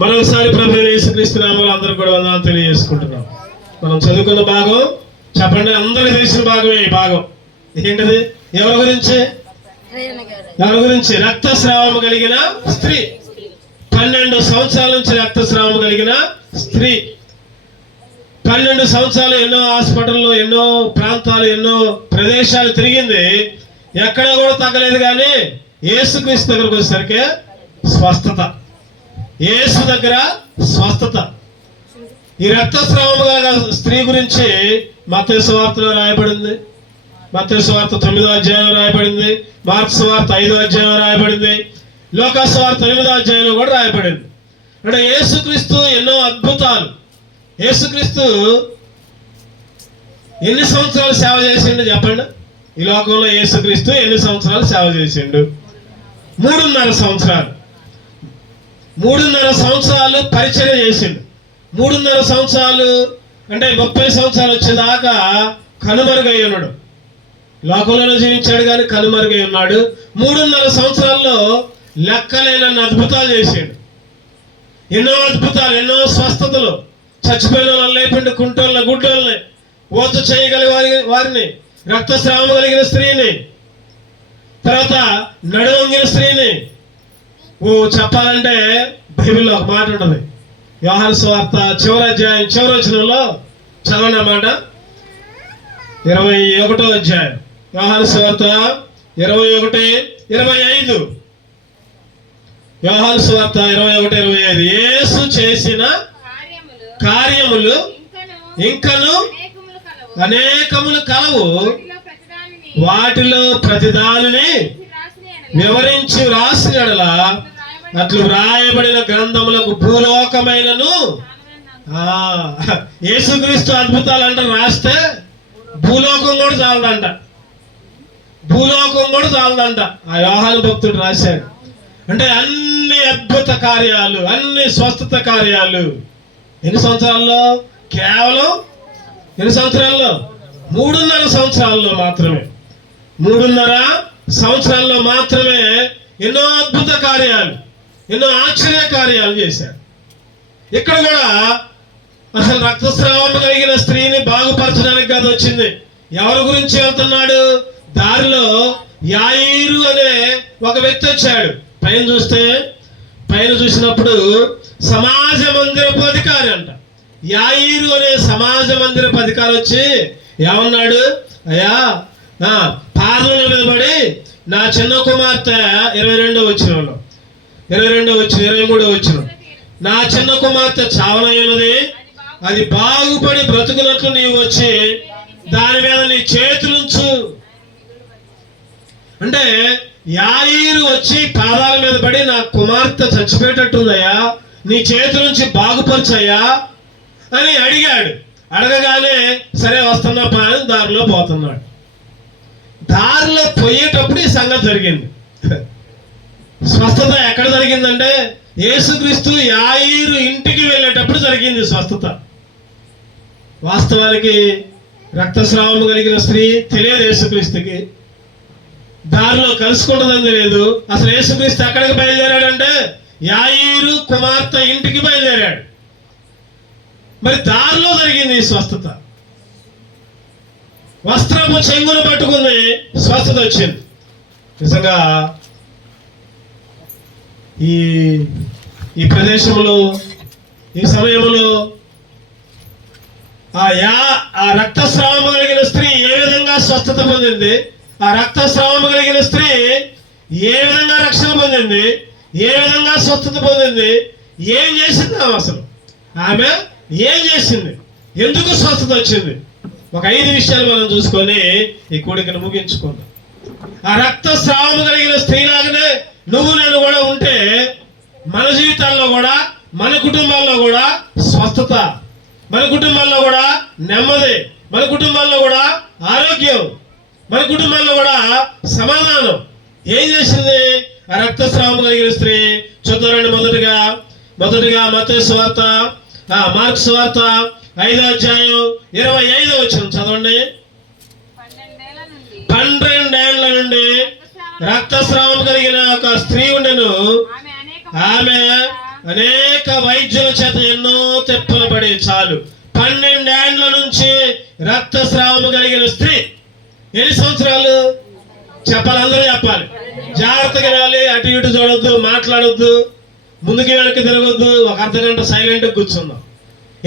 మరొకసారి ప్రభు యేసుక్రీస్తు నామములో అందరూ కూడా వందనాలు తెలియజేసుకుంటున్నాం. మనం చదువుకున్న భాగం చెప్పండి, అందరూ తెలిసిన భాగమే ఈ భాగం. ఏంటిది? ఎవరి గురించి? రక్తస్రావము కలిగిన స్త్రీ. 12 సంవత్సరాల నుంచి రక్తస్రావము కలిగిన స్త్రీ. 12 సంవత్సరాలు ఎన్నో హాస్పిటల్లో, ఎన్నో ప్రాంతాలు, ఎన్నో ప్రదేశాలు తిరిగింది. ఎక్కడ కూడా తగ్గలేదు. కానీ యేసుక్రీస్తు దగ్గరకు వచ్చేసరికి స్వస్థత. యేసు దగ్గర స్వస్థత. ఈ రక్తస్రావము గల స్త్రీ గురించి మత్తయి సువార్తలో రాయబడింది. మత్తయి సువార్త 9వ అధ్యాయంలో రాయబడింది. మార్కు సువార్త 5వ అధ్యాయంలో రాయబడింది. లూకా సువార్త 8వ అధ్యాయంలో కూడా రాయబడింది. అంటే యేసుక్రీస్తు ఎన్నో అద్భుతాలు. యేసుక్రీస్తు ఎన్ని సంవత్సరాలు సేవ చేసిండు చెప్పండి? ఈ లోకంలో యేసుక్రీస్తు ఎన్ని సంవత్సరాలు సేవ చేసిండు? 3.5 సంవత్సరాలు. 3.5 సంవత్సరాలు పరిచయం చేసిండు. 3.5 సంవత్సరాలు అంటే 30 సంవత్సరాలు వచ్చేదాకా కనుమరుగై ఉన్నాడు. లోకంలోనే జీవించాడు కానీ కనుమరుగై ఉన్నాడు. 3.5 సంవత్సరాల్లో లెక్కలేనన్ని అద్భుతాలు చేసాడు. ఎన్నో అద్భుతాలు, ఎన్నో స్వస్థతలు. చచ్చిపోయిన వాళ్ళని లేపిండు, కుంటోళ్ళని, గుడ్డోళ్ళని, ఓత చేయగలిగే వారిని, రక్తస్రావం కలిగిన స్త్రీని, తర్వాత నడువంగిన స్త్రీని. చెప్పాలంటే బైబిల్లో ఒక మాట ఉంటుంది. యోహాను సువార్త చివరి అధ్యాయం చివరి వచనంలో చదవండి అన్నమాట. 21వ అధ్యాయం యోహాను సువార్త 21:25. యోహాను సువార్త 21:25. యేసు చేసిన కార్యములు ఇంకను అనేకములు కలవు. వాటిలో ప్రతిదానిని వివరించి వ్రాసిన యెడల అట్లు వ్రాయబడిన గ్రంథములకు భూలోకమైనను. యేసుక్రీస్తు అద్భుతాలు అంటే రాస్తే భూలోకం కూడా చాలదంట. భూలోకం కూడా చాలదంట. ఆ యోహాను భక్తుడు రాశాడు. అంటే అన్ని అద్భుత కార్యాలు, అన్ని స్వస్థత కార్యాలు ఎన్ని సంవత్సరాల్లో? కేవలం ఎన్ని సంవత్సరాల్లో? 3.5 సంవత్సరాల్లో మాత్రమే. 3.5 సంవత్సరాల్లో మాత్రమే ఎన్నో అద్భుత కార్యాలు, ఎన్నో ఆశ్చర్య కార్యాలు చేశాడు. ఇక్కడ కూడా అసలు రక్తస్రావం కలిగిన స్త్రీని బాగుపరచడానికి కాదు వచ్చింది. ఎవరి గురించి వెళ్తున్నాడు? దారిలో యాయీరు అనే ఒక వ్యక్తి వచ్చాడు. పైన చూసినప్పుడు సమాజ మందిరపు అధికారి అంట. యాయీరు అనే సమాజ మందిరపు అధికారి వచ్చి ఏమన్నాడు? అయ్యా, పాదముల మీద పడి నా చిన్న కుమార్తె 22వ వచనంలో 23వ వచనం, నా చిన్న కుమార్తె చావనయ్యున్నది, అది బాగుపడి బ్రతుకున్నట్లు నీవు వచ్చి దాని మీద నీ చేతులుంచు. అంటే యాయీరు వచ్చి పాదాల మీద పడి నా కుమార్తె చచ్చిపోయేటట్టుందయ్యా, నీ చేతులుంచి బాగుపరచయ్యా అని అడిగాడు. అడగగానే సరే వస్తున్నా అని దారిలో పోతున్నాడు. దారిలో పోయేటప్పుడు ఈ సంగతి జరిగింది. స్వస్థత ఎక్కడ జరిగిందంటే యేసుక్రీస్తు యాయీరు ఇంటికి వెళ్ళేటప్పుడు జరిగింది స్వస్థత. వాస్తవానికి రక్తస్రావం కలిగిన స్త్రీ తెలియదు యేసుక్రీస్తుకి. దారిలో కలుసుకుంటుందని తెలియదు. అసలు యేసుక్రీస్తు ఎక్కడికి బయలుదేరాడంటే యాయీరు కుమార్తె ఇంటికి బయలుదేరాడు. మరి దారిలో జరిగింది ఈ స్వస్థత. వస్త్రము చెంగును పట్టుకుంది, స్వస్థత వచ్చింది. నిజంగా ఈ ప్రదేశంలో, ఈ సమయంలో ఆ రక్తస్రావం కలిగిన స్త్రీ ఏ విధంగా స్వస్థత పొందింది, ఆ రక్తస్రావం కలిగిన స్త్రీ ఏ విధంగా రక్షణ పొందింది, ఏ విధంగా స్వస్థత పొందింది, ఏం చేసింది అసలు ఆమె ఏం చేసింది, ఎందుకు స్వస్థత వచ్చింది? ఒక 5 విషయాలు మనం చూసుకొని ఈ కూడికను ముగించుకుందాం. ఆ రక్తస్రావం కలిగిన స్త్రీలాగానే నువ్వు నేను కూడా ఉంటే మన జీవితాల్లో కూడా, మన కుటుంబాల్లో కూడా స్వస్థత, మన కుటుంబాల్లో కూడా నెమ్మది, మన కుటుంబాల్లో కూడా ఆరోగ్యం, మన కుటుంబాల్లో కూడా సమాధానం. ఏం చేసింది ఆ రక్తస్రావం కలిగిన స్త్రీ? చూద్దారండి. మొదటిగా మత్తయి సువార్త, మార్కు సువార్త 5వ అధ్యాయం 25వ వచనం చదవండి. 12 ఏళ్ల నుండి రక్తస్రావం కలిగిన ఒక స్త్రీ ఉండెను. ఆమె అనేక వైద్యుల చేత ఎన్నో తెప్పలు పడి చాలు 12 ఏండ్ల నుంచి రక్తస్రావము కలిగిన స్త్రీ. ఎన్ని సంవత్సరాలు చెప్పాలి? అందరూ చెప్పాలి. జాగ్రత్తగా రావాలి. అటు ఇటు చూడొద్దు, మాట్లాడొద్దు, ముందుకి వెనక్కి తిరగొద్దు. ఒక అర్ధగంట సైలెంట్గా కూర్చుందాం.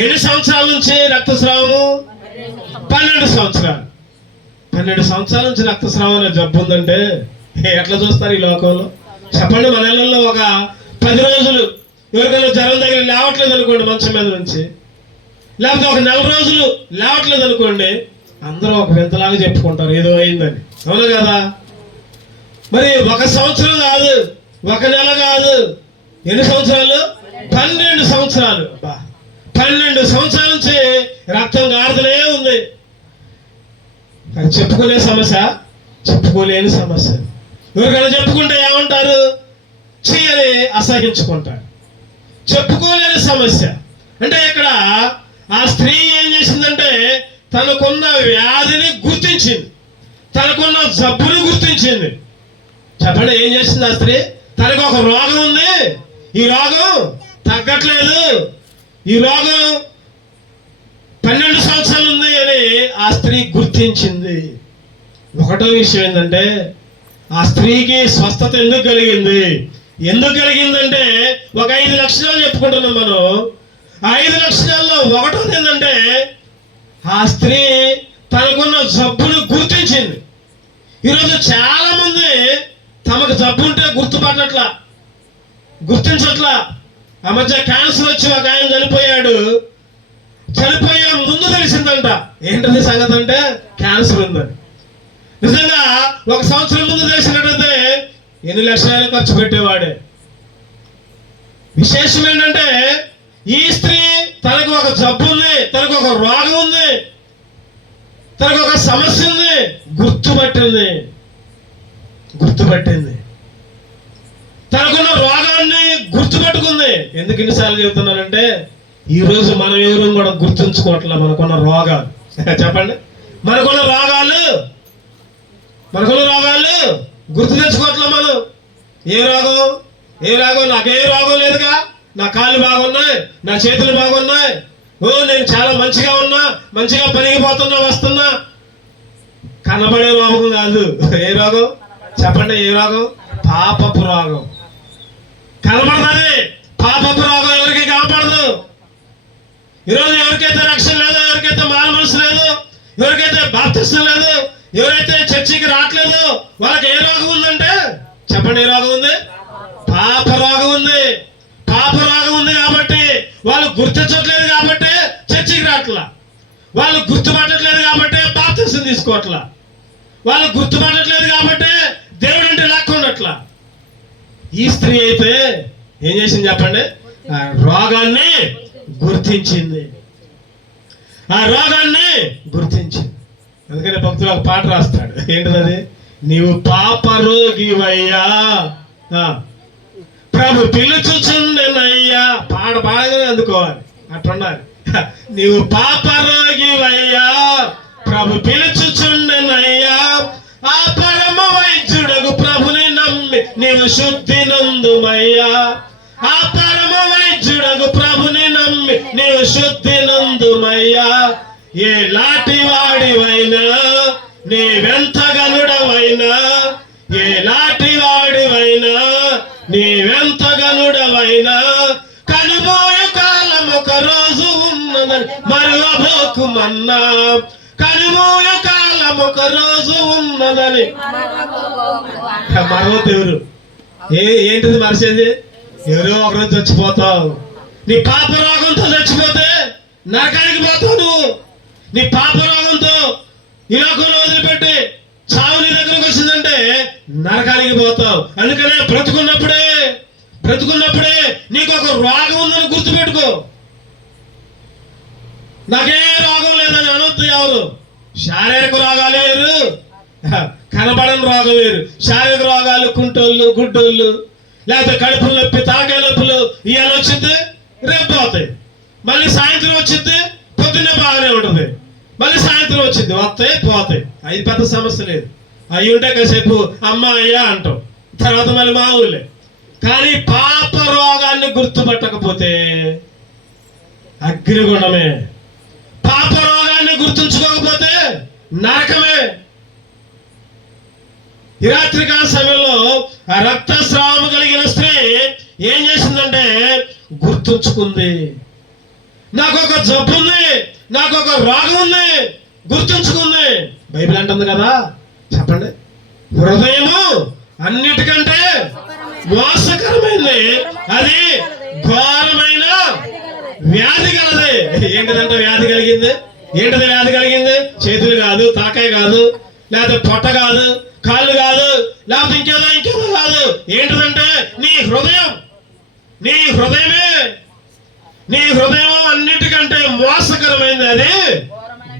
ఎన్ని సంవత్సరాల నుంచి రక్తస్రావము? 12 సంవత్సరాలు. 12 సంవత్సరాల నుంచి రక్తస్రావం అనే జబ్బు ఉందంటే ఎట్లా చూస్తారు ఈ లోకంలో? చెప్పండి. మన ఇళ్ళల్లో ఒక 10 రోజులు ఎవరికైనా జ్వరం దగ్గర లేవట్లేదు అనుకోండి, మంచం మీద నుంచి, లేకపోతే ఒక 4 రోజులు లేవట్లేదు అనుకోండి, అందరూ ఒక వింతలాగా చెప్పుకుంటారు ఏదో అయిందని. అవును కదా? మరి 1 సంవత్సరం కాదు, 1 నెల కాదు, ఎన్ని సంవత్సరాలు? 12 సంవత్సరాలు. 12 సంవత్సరాల నుంచి రక్తం గారుతూనే ఉంది. అది చెప్పుకునే సమస్య, చెప్పుకోలేని సమస్య. ఎవరికైనా చెప్పుకుంటే ఏమంటారు? అని అసహించుకుంటారు. చెప్పుకోలేని సమస్య. అంటే ఇక్కడ ఆ స్త్రీ ఏం చేసిందంటే తనకున్న వ్యాధిని గుర్తించింది, తనకున్న జబ్బుని గుర్తించింది. చెప్పండి, ఏం చేసింది ఆ స్త్రీ? తనకు ఒక రోగం ఉంది, ఈ రోగం తగ్గట్లేదు, ఈ రోగం 12 సంవత్సరాలు ఉంది అని ఆ స్త్రీ గుర్తించింది. ఒకటో విషయం ఏంటంటే ఆ స్త్రీకి స్వస్థత ఎందుకు కలిగింది? ఎందుకు కలిగిందంటే ఒక 5 లక్షణాలు చెప్పుకుంటున్నాం మనం. ఆ 5 లక్షణాల్లో ఒకటోది ఏంటంటే ఆ స్త్రీ తనకున్న జబ్బును గుర్తించింది. ఈరోజు చాలా మంది తమకు జబ్బు ఉంటే గుర్తించట్లా. ఆ మధ్య క్యాన్సర్ వచ్చి ఒక ఆయన చనిపోయాడు. చనిపోయే ముందు తెలిసిందంట. ఏంటది సంగతి అంటే క్యాన్సర్ ఉందని. నిజంగా 1 సంవత్సరం ముందు తెలిసినట్టయితే ఎన్ని లక్షలు ఖర్చు పెట్టేవాడే. విశేషం ఏంటంటే ఈ స్త్రీ తనకు ఒక జబ్బు ఉంది, తనకు ఒక రోగం ఉంది, తనకు ఒక సమస్య ఉంది, గుర్తుపట్టింది. తనకున్న రోగాన్ని గుర్తుపెట్టుకుంది. ఎందుకు ఇన్నిసార్లు చెబుతున్నానంటే ఈరోజు మనం ఎవరు కూడా గుర్తుంచుకోవట్లే మనకున్న రోగాలు. చెప్పండి, మనకున్న రోగాలు గుర్తు తెచ్చుకోవట్లే మనం. ఏ రోగం? నాకే రోగం లేదుగా, నా కాళ్ళు బాగున్నాయి, నా చేతులు బాగున్నాయి, నేను చాలా మంచిగా ఉన్నా, మంచిగా పనికి పోతున్నా, వస్తున్నా. కనబడే రోగం కాదు. ఏ రోగం చెప్పండి? ఏ రోగం? పాపపు రోగం. కనబడుతుంది. పాపపు రోగం ఎవరికి కనపడదు. ఈరోజు ఎవరికైతే రక్షణ లేదు, ఎవరికైతే మారు మనసు లేదు, ఎవరికైతే బాప్తిస్తం లేదు, ఎవరైతే చర్చికి రావట్లేదు, వాళ్ళకి ఏ రోగం ఉందంటే చెప్పండి? ఏ రోగం ఉంది? పాప రోగం ఉంది. పాప రోగం ఉంది కాబట్టి వాళ్ళు గుర్తించట్లేదు, కాబట్టి చర్చికి రావట్లా. వాళ్ళు గుర్తుపట్టట్లేదు కాబట్టి బాప్తిస్తం తీసుకోవట్లా. వాళ్ళు గుర్తుపట్టట్లేదు కాబట్టి దేవుడు అంటే లెక్క ఉండట్లా. ఈ స్త్రీ అయితే ఏం చేసింది చెప్పండి? ఆ రోగాన్ని గుర్తించింది. అందుకని భక్తులు ఒక పాట రాస్తాడు. ఏంటది? నీవు పాప రోగివయ్యా, ప్రభు పిలుచుచుండెనయ్యా. పాడగానే అందుకోవాలి, అట్లుండాలి. నీవు పాప రోగివయ్యా, ప్రభు పిలుచుచుండెనయ్యా, ఆ పరమ వైద్యుడగు ప్రభుని నమ్మి నీవు శుద్ధి నందుమయ్యా. ఆ పరమ వైద్యుడగు ప్రభుని నమ్మి నీవు శుద్ధి నందుమయ్యా. ఏ లాంటి వాడివైనా, నీవెంత గనుడవైనా, ఏ లాంటి వాడివైనా, నీవెంత గనుడవైనా, కనుమోయ కాలం ఒక రోజు ఉన్నదని మరువబోకుమన్నా. కనుమోయ కాలం ఒక రోజు ఉన్నదని మరవద్దు. ఏంటిది మరిచేది? ఎవరో ఒకరోజు చచ్చిపోతావు. నీ పాప రోగంతో చచ్చిపోతే నరకానికి పోతావు నువ్వు. నీ పాప రోగంతో ఈ లోకంలో వదిలిపెట్టి చావు నీ దగ్గరకు వచ్చిందంటే నరకానికి పోతావు. అందుకనే బ్రతుకున్నప్పుడే నీకు ఒక రోగం ఉందని గుర్తుపెట్టుకో. నాకే రోగం లేదని అనొద్దు ఎవరు. శారీరక రోగాలు వేరు, కనబడని రోగం వేరు. శారీరక రోగాలు కుంటోళ్ళు, గుడ్డోళ్ళు, లేకపోతే కడుపులు నొప్పి, తలకాయ నొప్పులు ఇవాళ వచ్చింది, రేపు పోతాయి. మళ్ళీ సాయంత్రం వచ్చింది, పొద్దున్నే బాగానే ఉంటుంది. మళ్ళీ సాయంత్రం వచ్చింది, వస్తాయి పోతాయి. అది పెద్ద సమస్య లేదు. అవి ఉంటే కాసేపు అమ్మ అయ్యా అంటాం, తర్వాత మళ్ళీ మా ఊళ్ళే. కానీ పాప రోగాన్ని గుర్తుపట్టకపోతే అగ్నిగుండమే. పాప రోగాన్ని గుర్తుంచుకోకపోతే నరకమే. ఈ రాత్రికాల సమయంలో ఆ రక్తస్రావం కలిగిన స్త్రీ ఏం చేసిందంటే గుర్తుంచుకుంది. నాకు ఒక జబ్బు ఉంది, నాకు ఒక రోగం ఉంది, గుర్తుంచుకుంది. బైబిల్ అంటుంది కదా, చెప్పండి, హృదయము అన్నిటికంటే మోసకరమైంది, అది ఘోరమైన వ్యాధి కలది. ఏంటిదంటే వ్యాధి కలిగింది? ఏంటిది వ్యాధి కలిగింది? చేతులు కాదు, తలకాయ కాదు, లేకపోతే పొట్ట కాదు, కాళ్ళు కాదు, లేకపోతే ఇంకేదో కాదు. ఏంటిదంటే నీ హృదయం. నీ హృదయమే. నీ హృదయం అన్నిటికంటే మోసకరమైంది, అది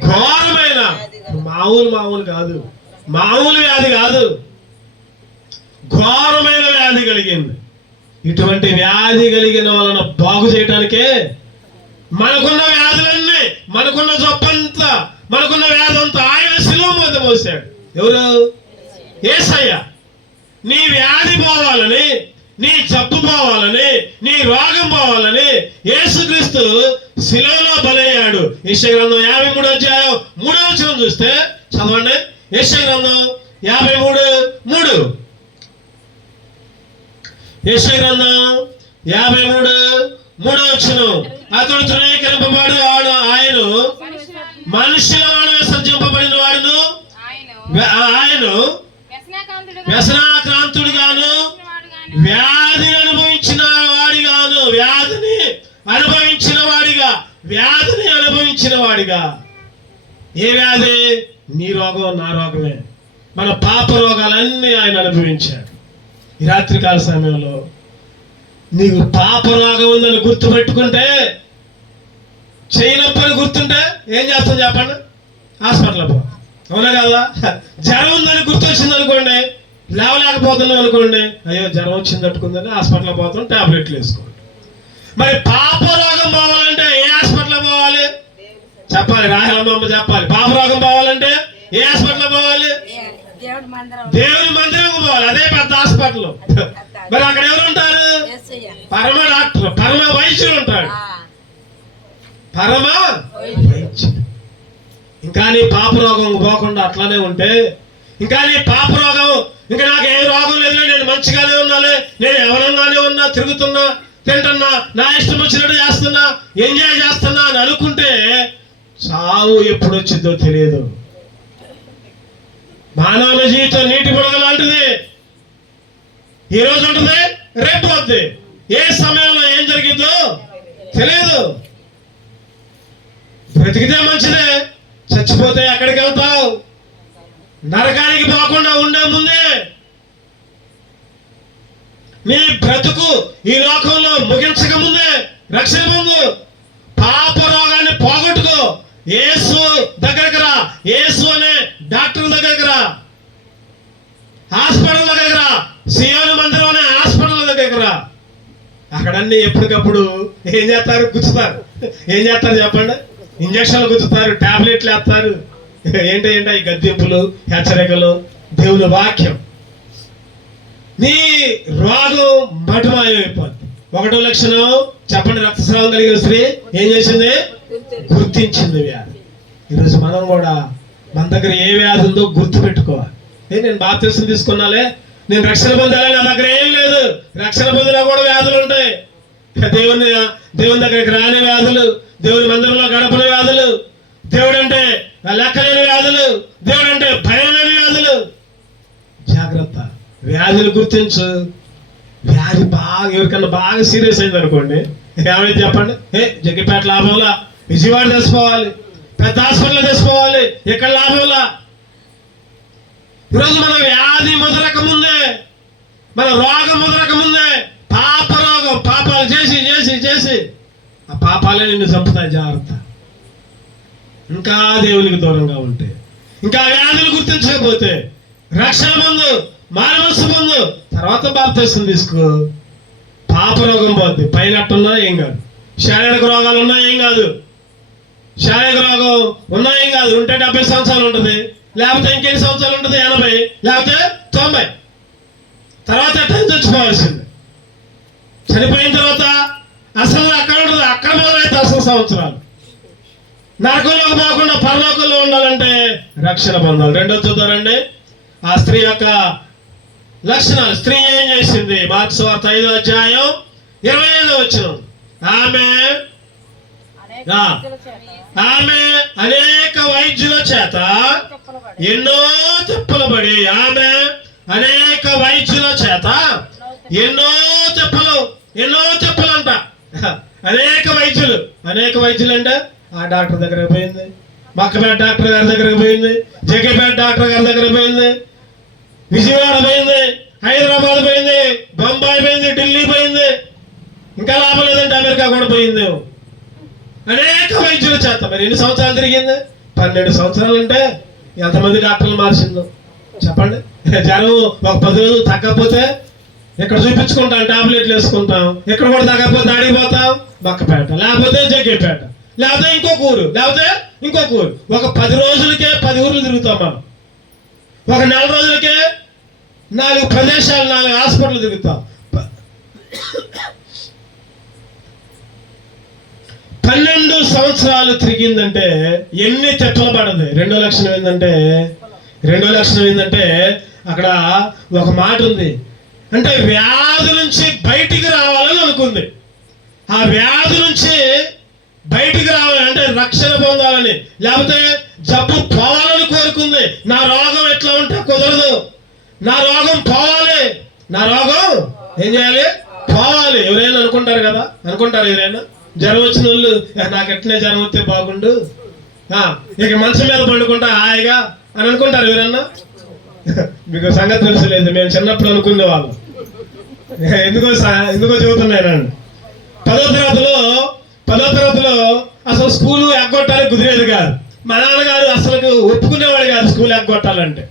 ఘోరమైన. మామూలు కాదు, మామూలు వ్యాధి కాదు, ఘోరమైన వ్యాధి కలిగింది. ఇటువంటి వ్యాధి కలిగిన వాళ్ళను బాగు చేయడానికే మనకున్న వ్యాధులన్నీ, మనకున్న జబ్బంతా, మనకున్న వ్యాధి అంతా ఆయన శిలువ మీద మోసాడు. ఎవరు? యేసయ్య. నీ వ్యాధి పోవాలని, నీ జబ్బు పోవాలని, నీ రోగం పోవాలని యేసుక్రీస్తు శిలువలో బలయ్యాడు. యెషయా గ్రంథం 53వ అధ్యాయం 3వ వచనం చూస్తే చదవండి. యెషయా గ్రంథం 53:3. యెషయా గ్రంథం 53:3వ వచనం. అతడు తృణీకరింపబడి వాడు, ఆయన మనుషుల వాడు విసర్జింపబడిన వాడును, ఆయన వ్యసనాక్రాంతుడుగాను, వ్యాధిని అనుభవించిన వాడిగాను, వ్యాధిని అనుభవించిన వాడిగా. ఏ వ్యాధి? నీ రోగం, నా రోగమే. మన పాప రోగాలన్నీ ఆయన అనుభవించాడు. ఈ రాత్రికాల సమయంలో నీకు పాప రోగం ఉందని గుర్తుపెట్టుకుంటే, చేయనప్పని గుర్తుంటే ఏం చేస్తాం చెప్పండి? హాస్పిటల్ పో. అవునా కదా? జ్వరం ఉందని గుర్తొచ్చింది అనుకోండి, లేవలేకపోతున్నాం అనుకోండి, అయ్యో జ్వరం వచ్చింది తట్టుకుందని హాస్పిటల్ పోతాం, టాబ్లెట్లు వేసుకోండి. మరి పాప రోగం పోవాలంటే ఏ హాస్పిటల్ పోవాలి? చెప్పాలి, రాహలమ్మ చెప్పాలి. పాప రోగం పోవాలంటే ఏ హాస్పిటల్ పోవాలి? దేవుని మందిరం పోవాలి. అదే పెద్ద హాస్పిటల్. మరి అక్కడ ఎవరు ఉంటారు? పరమ డాక్టర్, పరమ వైద్యుడు ఉంటాడు. పరమ వైద్యుడు. ఇంకా నీ పాప రోగం పోకుండా అట్లానే ఉంటే, ఇంకా నీ పాప రోగం, ఇంకా నాకు ఏ రోగం లేదు, నేను మంచిగానే ఉన్నాలే, నేను ఎవరంగానే ఉన్నా, తిరుగుతున్నా, తింటున్నా, నా ఇష్టం వచ్చినట్టు చేస్తున్నా, ఎంజాయ్ చేస్తున్నా అని అనుకుంటే చావు ఎప్పుడు వచ్చిందో తెలియదు. మానవ జీవితం నీటి బుడగ లాంటిది. ఈ రోజు ఉంటుంది, రేపు వద్ది. ఏ సమయంలో ఏం జరిగిందో తెలియదు. బ్రతికితే మంచిదే, చచ్చిపోతే ఎక్కడికి వెళ్తావు? నరకానికి పోకుండా ఉండే ముందే నీ బ్రతుకు ఈ లోకంలో ముగించక ముందే రక్షణ ముందు పాప రోగాన్ని పోగొట్టుకో. యేసు దగ్గరకు రా, యేసు అనే డాక్టర్ దగ్గరకు రా, హాస్పిటల్ దగ్గరకు రా, సియోను మందిరం అనే హాస్పిటల్ దగ్గరకు రా. అక్కడన్నీ ఎప్పటికప్పుడు ఏం చేస్తారు? గుచ్చుతారు. ఏం చేస్తారు చెప్పండి? ఇంజక్షన్లు గుచ్చుతారు, టాబ్లెట్లు వేస్తారు. ఏంటి ఈ గద్దెంపులు, హెచ్చరికలు, దేవుని వాక్యం. నీ రోగం మటుమాయమైపోద్ది. ఒకటో లక్షణం చెప్పండి, రక్తస్రావం కలిగిన స్త్రీ ఏం చేసింది? గుర్తించింది వ్యాధి. ఈరోజు మనం కూడా మన దగ్గర ఏ వ్యాధి ఉందో గుర్తు పెట్టుకోవాలి. నేను బాప్తిసం తీసుకున్నాలే, నేను రక్షణ పొందాలి, నా దగ్గర ఏం లేదు. రక్షణ పొందినా కూడా వ్యాధులు ఉంటాయి. దేవుని దగ్గరికి రాని వ్యాధులు, దేవుని మందిరంలో గడపని వ్యాధులు, దేవుడు అంటే లెక్కలేని వ్యాధులు, దేవుడు అంటే భయం లేని వ్యాధులు. జాగ్రత్త, వ్యాధులు గుర్తించు. వ్యాధి బాగా ఎవరికన్నా బాగా సీరియస్ అయింది అనుకోండి, ఏమైంది చెప్పండి? జగ్గిపేట లాభంలా, విజయవాడ తెచ్చిపోవాలి, పెద్ద హాస్పిటల్ తెచ్చిపోవాలి, ఇక్కడ లాభంలా. ఈరోజు మన వ్యాధి ముదరక ముందే, మన రోగం ముదరక ముందే పాప రోగం, పాపాలు చేసి చేసి చేసి ఆ పాపాలే నిన్ను చంపుతాయి. జాగ్రత్త. ఇంకా దేవునికి దూరంగా ఉంటే, ఇంకా వ్యాధులు గుర్తించకపోతే, రక్షణ ముందు, మానవస్సు ముందు, తర్వాత బాప్తిసం తీసుకో. పాప రోగం పోద్ది. పైనట్టున్నా ఏం కాదు, శారీరక రోగాలు ఉన్నా ఏం కాదు, శారీరక రోగం ఉన్నా ఏం కాదు. ఉంటే 70 సంవత్సరాలు ఉంటుంది, లేకపోతే ఇంకెన్ని సంవత్సరాలు ఉంటుంది? 80, లేకపోతే 90. తర్వాత టైం చచ్చిపోవాల్సింది. చనిపోయిన తర్వాత అసలు అక్కడ ఉండదు, అక్కడ మొదలైతే అసలు సంవత్సరాలు. నరకంలోకి పోకుండా పరలోకంలో ఉండాలంటే రక్షణ పొందాలి. రెండో చూద్దారండి ఆ స్త్రీ యొక్క లక్షణాలు. స్త్రీ ఏం చేసింది? మార్కు సువార్త 5వ అధ్యాయం 25వ వచనం. ఆమె అనేక వైద్యుల చేత ఎన్నో తిప్పలబడి అనేక వైద్యుల చేత ఎన్నో తిప్పలు అంట. అనేక వైద్యులు అంటే ఆ డాక్టర్ దగ్గరకు పోయింది, మక్కపేట డాక్టర్ గారి దగ్గరకు పోయింది, జగ్గపేట డాక్టర్ గారి దగ్గరకు పోయింది, విజయవాడ పోయింది, హైదరాబాద్ పోయింది, బొంబాయి పోయింది, ఢిల్లీ పోయింది, ఇంకా లాభం లేదంటే అమెరికా కూడా పోయింది. అనేక వైద్యుల చేత మరి ఎన్ని సంవత్సరాలు తిరిగింది? 12 సంవత్సరాలు. అంటే ఎంతమంది డాక్టర్లు మార్చిందో చెప్పండి. జ్వరం ఒక 10 రోజులు తగ్గకపోతే ఇక్కడ చూపించుకుంటాం, టాబ్లెట్లు వేసుకుంటాం. ఇక్కడ కూడా తగ్గకపోతే ఆడిపోతాం మక్కపేట, లేకపోతే జగ్గపేట, లేకపోతే ఇంకొక ఊరు. ఒక 10 రోజులకే 10 ఊర్లు తిరుగుతాం మనం. ఒక 4 రోజులకే 4 ప్రదేశాలు, 4 హాస్పిటల్ తిరుగుతాం. 12 సంవత్సరాలు తిరిగిందంటే ఎన్ని తిప్పలు పడదు. రెండో లక్షణం ఏంటంటే అక్కడ ఒక మాట ఉంది. అంటే వ్యాధి నుంచి బయటికి రావాలని అనుకుంది. ఆ వ్యాధి నుంచి బయటికి రావాలంటే రక్షణ పొందాలని, లేకపోతే జబ్బు పోవాలని కోరుకుంది. నా రోగం ఎట్లా ఉంటే కుదరదు, నా రోగం పోవాలి, నా రోగం ఏం చేయాలి? పోవాలి. ఎవరైనా అనుకుంటారు ఎవరైనా జ్వరం వచ్చిన వాళ్ళు, నాకు ఎట్లనే జ్వరం వస్తే బాగుండు, ఇక మంచం మీద పండుకుంటా హాయిగా అని అనుకుంటారు ఎవరన్నా? మీకు సంగతి తెలుసులేదు, మేము చిన్నప్పుడు అనుకునే వాళ్ళం. ఎందుకో చెబుతున్నానండి. 10వ తరగతిలో అసలు స్కూల్ ఎగ్గొట్టాలని కుదిరేది కాదు. మా నాన్నగారు అసలు ఒప్పుకునేవాడు కాదు స్కూల్ ఎగ్గొట్టాలంటే.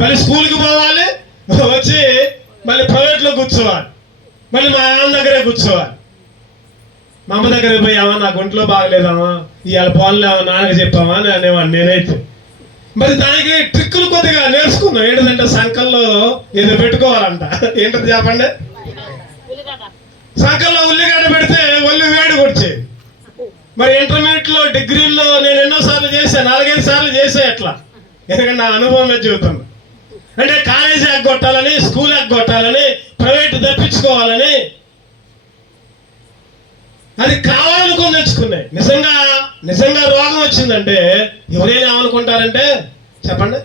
మళ్ళీ స్కూల్కి పోవాలి, వచ్చి మళ్ళీ ప్రైవేట్లో కూర్చోవాలి, మళ్ళీ మా నాన్న దగ్గరే కూర్చోవాలి. మా అమ్మ దగ్గరికి పోయామా, నాకు ఒంట్లో బాగలేదామా, ఇవాళ పోలేమా, నాన్నకి చెప్పామా అని అనేవాడిని నేనైతే. మరి దానికి ట్రిక్కులు కొద్దిగా నేర్చుకున్నాం. ఏంటంటే సంకల్లో ఏదో పెట్టుకోవాలంట. ఏంటది చెప్పండి? సంకల్లో ఉల్లిగడ్డ పెడితే ఒళ్ళు వేడి వచ్చేది. మరి ఇంటర్మీడియట్లో, డిగ్రీల్లో నేను ఎన్నోసార్లు చేశాను, 4-5 సార్లు చేసా ఎట్లా. ఎందుకంటే నా అనుభవమే చెబుతాను. అంటే కాలేజీ ఎగ్గొట్టాలని, స్కూల్ ఎగ్గొట్టాలని, ప్రైవేట్ తప్పించుకోవాలని, అది కావాలనుకుని తెచ్చుకున్నాయి. నిజంగా రోగం వచ్చిందంటే ఎవరైనా ఏమనుకుంటారంటే చెప్పండి,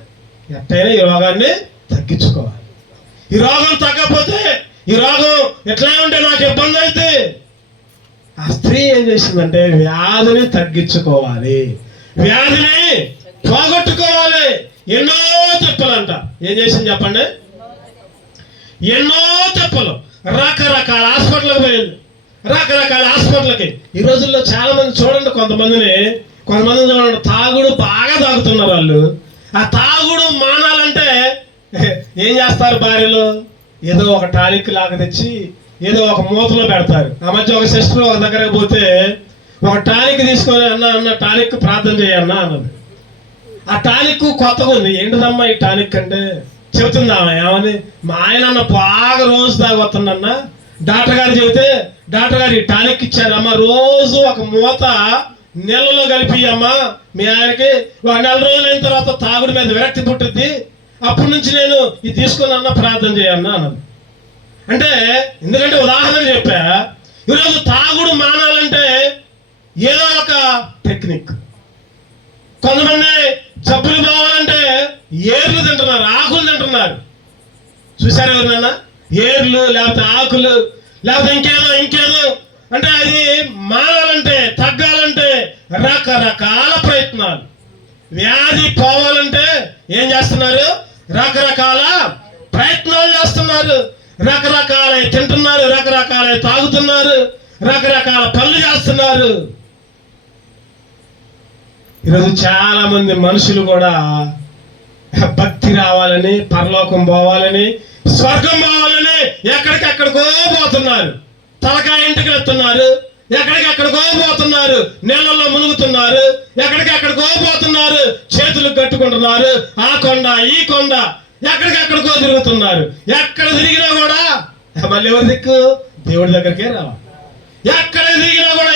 ఎట్టయినా ఈ రోగాన్ని తగ్గించుకోవాలి. ఈ రోగం తగ్గకపోతే, ఈ రోగం ఎట్లా ఉంటే నాకు ఇబ్బంది అయితే, ఆ స్త్రీ ఏం చేసిందంటే వ్యాధిని తగ్గించుకోవాలి, వ్యాధిని పోగొట్టుకోవాలి. ఎన్నో తిప్పలంట. ఏం చేసింది చెప్పండి? ఎన్నో తిప్పలు. రకరకాల హాస్పిటల్కి పోయింది, రకరకాల హాస్పిటల్కి. ఈ రోజుల్లో చాలా మంది చూడండి, కొంతమంది చూడండి, తాగుడు బాగా తాగుతున్నారు వాళ్ళు. ఆ తాగుడు మానాలంటే ఏం చేస్తారు? భార్యలు ఏదో ఒక టానిక్ లాగా తెచ్చి ఏదో ఒక మూతలో పెడతారు. ఆ మధ్య ఒక సిస్టర్ ఒక దగ్గరకు పోతే ఒక టానిక్ తీసుకొని, అన్న టానిక్ ప్రార్థన చేయన్నా అన్నది. ఆ టానిక్ కొత్తగా ఉంది. ఏంటిదమ్మా ఈ టానిక్ అంటే చెబుతుందామా ఏమని? మా ఆయన బాగా రోజు తాగొస్తుందన్న, డాక్టర్ గారు చెబితే డాక్టర్ గారు ఈ టానిక్ ఇచ్చారమ్మా, రోజు ఒక మూత నీళ్ళలో కలిపి అమ్మా మీ ఆయనకి, ఒక 4 రోజులు అయిన తర్వాత తాగుడు మీద విరక్తి పుట్టుద్ది, అప్పటి నుంచి నేను ఇది తీసుకున్నా ప్రార్థన చేయన్నా అన్నది. అంటే ఎందుకంటే ఉదాహరణ చెప్పా, ఈరోజు తాగుడు మానాలంటే ఏదో ఒక టెక్నిక్. కొంతమంది జబ్బులు పోవాలంటే ఏర్లు తింటున్నారు, ఆకులు తింటున్నారు. చూసారు ఎవరినన్నా? ఏర్లు, లేకపోతే ఆకులు, లేకపోతే ఇంకేదో. అంటే అది మానాలంటే, తగ్గాలంటే రకరకాల ప్రయత్నాలు. వ్యాధి పోవాలంటే ఏం చేస్తున్నారు? రకరకాల ప్రయత్నాలు చేస్తున్నారు. రకరకాల తింటున్నారు, రకరకాల తాగుతున్నారు, రకరకాల పనులు చేస్తున్నారు. ఈరోజు చాలా మంది మనుషులు కూడా భక్తి రావాలని, పరలోకం పోవాలని, స్వర్గం పోవాలని ఎక్కడికెక్కడికో పోతున్నారు. తలకాయ ఇంటికి వెళ్తున్నారు, ఎక్కడికెక్కడికో పోతున్నారు, నీళ్ళల్లో మునుగుతున్నారు, ఎక్కడికెక్కడికో పోతున్నారు, చేతులు కట్టుకుంటున్నారు, ఆ కొండ ఈ కొండ ఎక్కడికెక్కడికో తిరుగుతున్నారు. ఎక్కడ తిరిగినా కూడా మళ్ళీ ఎవరి దిక్కు? దేవుడి దగ్గరికే రావాలి. ఎక్కడ దిగినా కూడా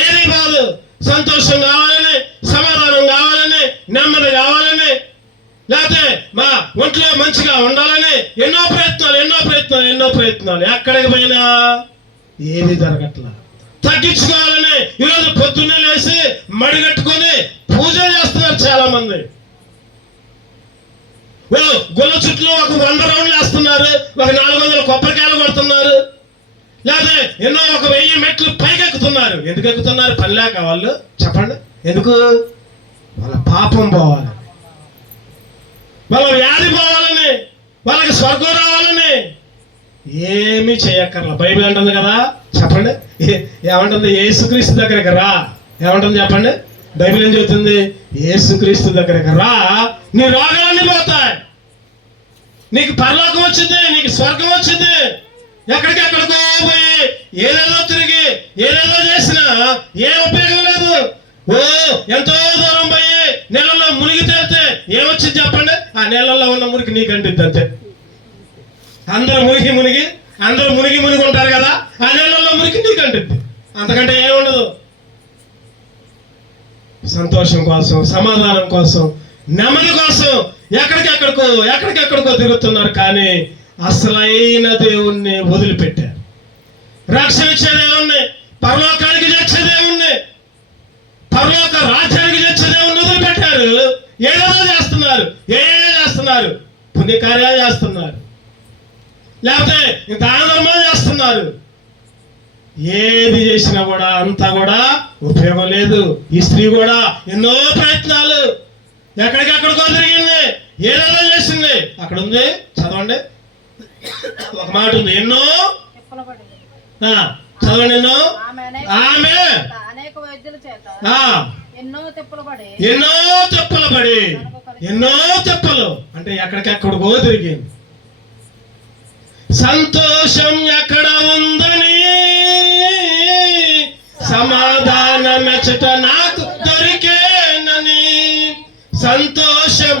ఏది బాదు. సంతోషం కావాలని, సమాధానం కావాలని, నెమ్మది కావాలని, లేకపోతే మా ఒంట్లో మంచిగా ఉండాలని ఎన్నో ప్రయత్నాలు. ఎక్కడికి పోయినా ఏది జరగట్లా. తగ్గించుకోవాలని ఈరోజు పొద్దున్నే లేసి మడిగట్టుకొని పూజ చేస్తున్నారు చాలా మంది. గుల్ల చుట్టూ ఒక 100 రౌండ్లు వేస్తున్నారు, ఒక 400 కొబ్బరికాయలు కొడుతున్నారు, లేదా ఎన్నో ఒక 1000 మెట్లు పైకి ఎక్కుతున్నారు. ఎందుకు ఎక్కుతున్నారు? పనిలేక వాళ్ళు చెప్పండి. ఎందుకు? వాళ్ళ పాపం పోవాలి, వాళ్ళ వ్యాధి పోవాలని, వాళ్ళకి స్వర్గం రావాలని. ఏమీ చేయక్కర్లా. బైబిల్ అంటుంది కదా, చెప్పండి ఏమంటుంది? యేసుక్రీస్తు దగ్గరికి రా. ఏమంటుంది చెప్పండి? బైబిల్ ఏం చెబుతుంది? యేసుక్రీస్తు దగ్గరికి రా, నీ రోగాలన్నీ పోతాయి, నీకు పరలోకం వచ్చింది, నీకు స్వర్గం వచ్చింది. ఎక్కడికెక్కడికో పోయి ఏదేదో తిరిగి ఏదేదో చేసినా ఏం ఉపయోగం లేదు. ఎంతో దూరం పోయి నీళ్ళల్లో మునిగి తేలితే ఏమొచ్చింది చెప్పండి? ఆ నీళ్ళల్లో ఉన్న మురికి నీకు అంటిద్ది అంతే. అందరూ మునిగి ఉంటారు కదా, ఆ నీళ్ళల్లో మురికి నీకు అంటిద్ది. అంతకంటే ఏముండదు. సంతోషం కోసం, సమాధానం కోసం, నెమ్మది కోసం ఎక్కడికెక్కడికో తిరుగుతున్నారు, కానీ అసలైన దేవుణ్ణి వదిలిపెట్టారు. రక్షణ ఇచ్చే దేవుణ్ణి, పరలోకానికి తెచ్చే దేవుణ్ణి, పరలోక రాజ్యానికి తెచ్చే దేవుణ్ణి వదిలిపెట్టారు. ఏదో చేస్తున్నారు, పుణ్యకార్యాలు చేస్తున్నారు, లేకపోతే దాన ధర్మాలు చేస్తున్నారు. ఏది చేసినా కూడా అంతా కూడా ఉపయోగం లేదు. ఈ స్త్రీ కూడా ఎన్నో ప్రయత్నాలు, ఎక్కడికెక్కడికో తిరిగింది, ఏదేదో చేసింది. అక్కడ ఉంది, చదవండి, ఒక మాట ఉంది, ఎన్నో చదవండి. ఆమె ఎన్నో తిప్పలు అంటే ఎక్కడికెక్కడికో తిరిగింది. సంతోషం ఎక్కడ ఉందని సమాధానం ఎచ్చట నాకు దొరికేనని. సంతోషం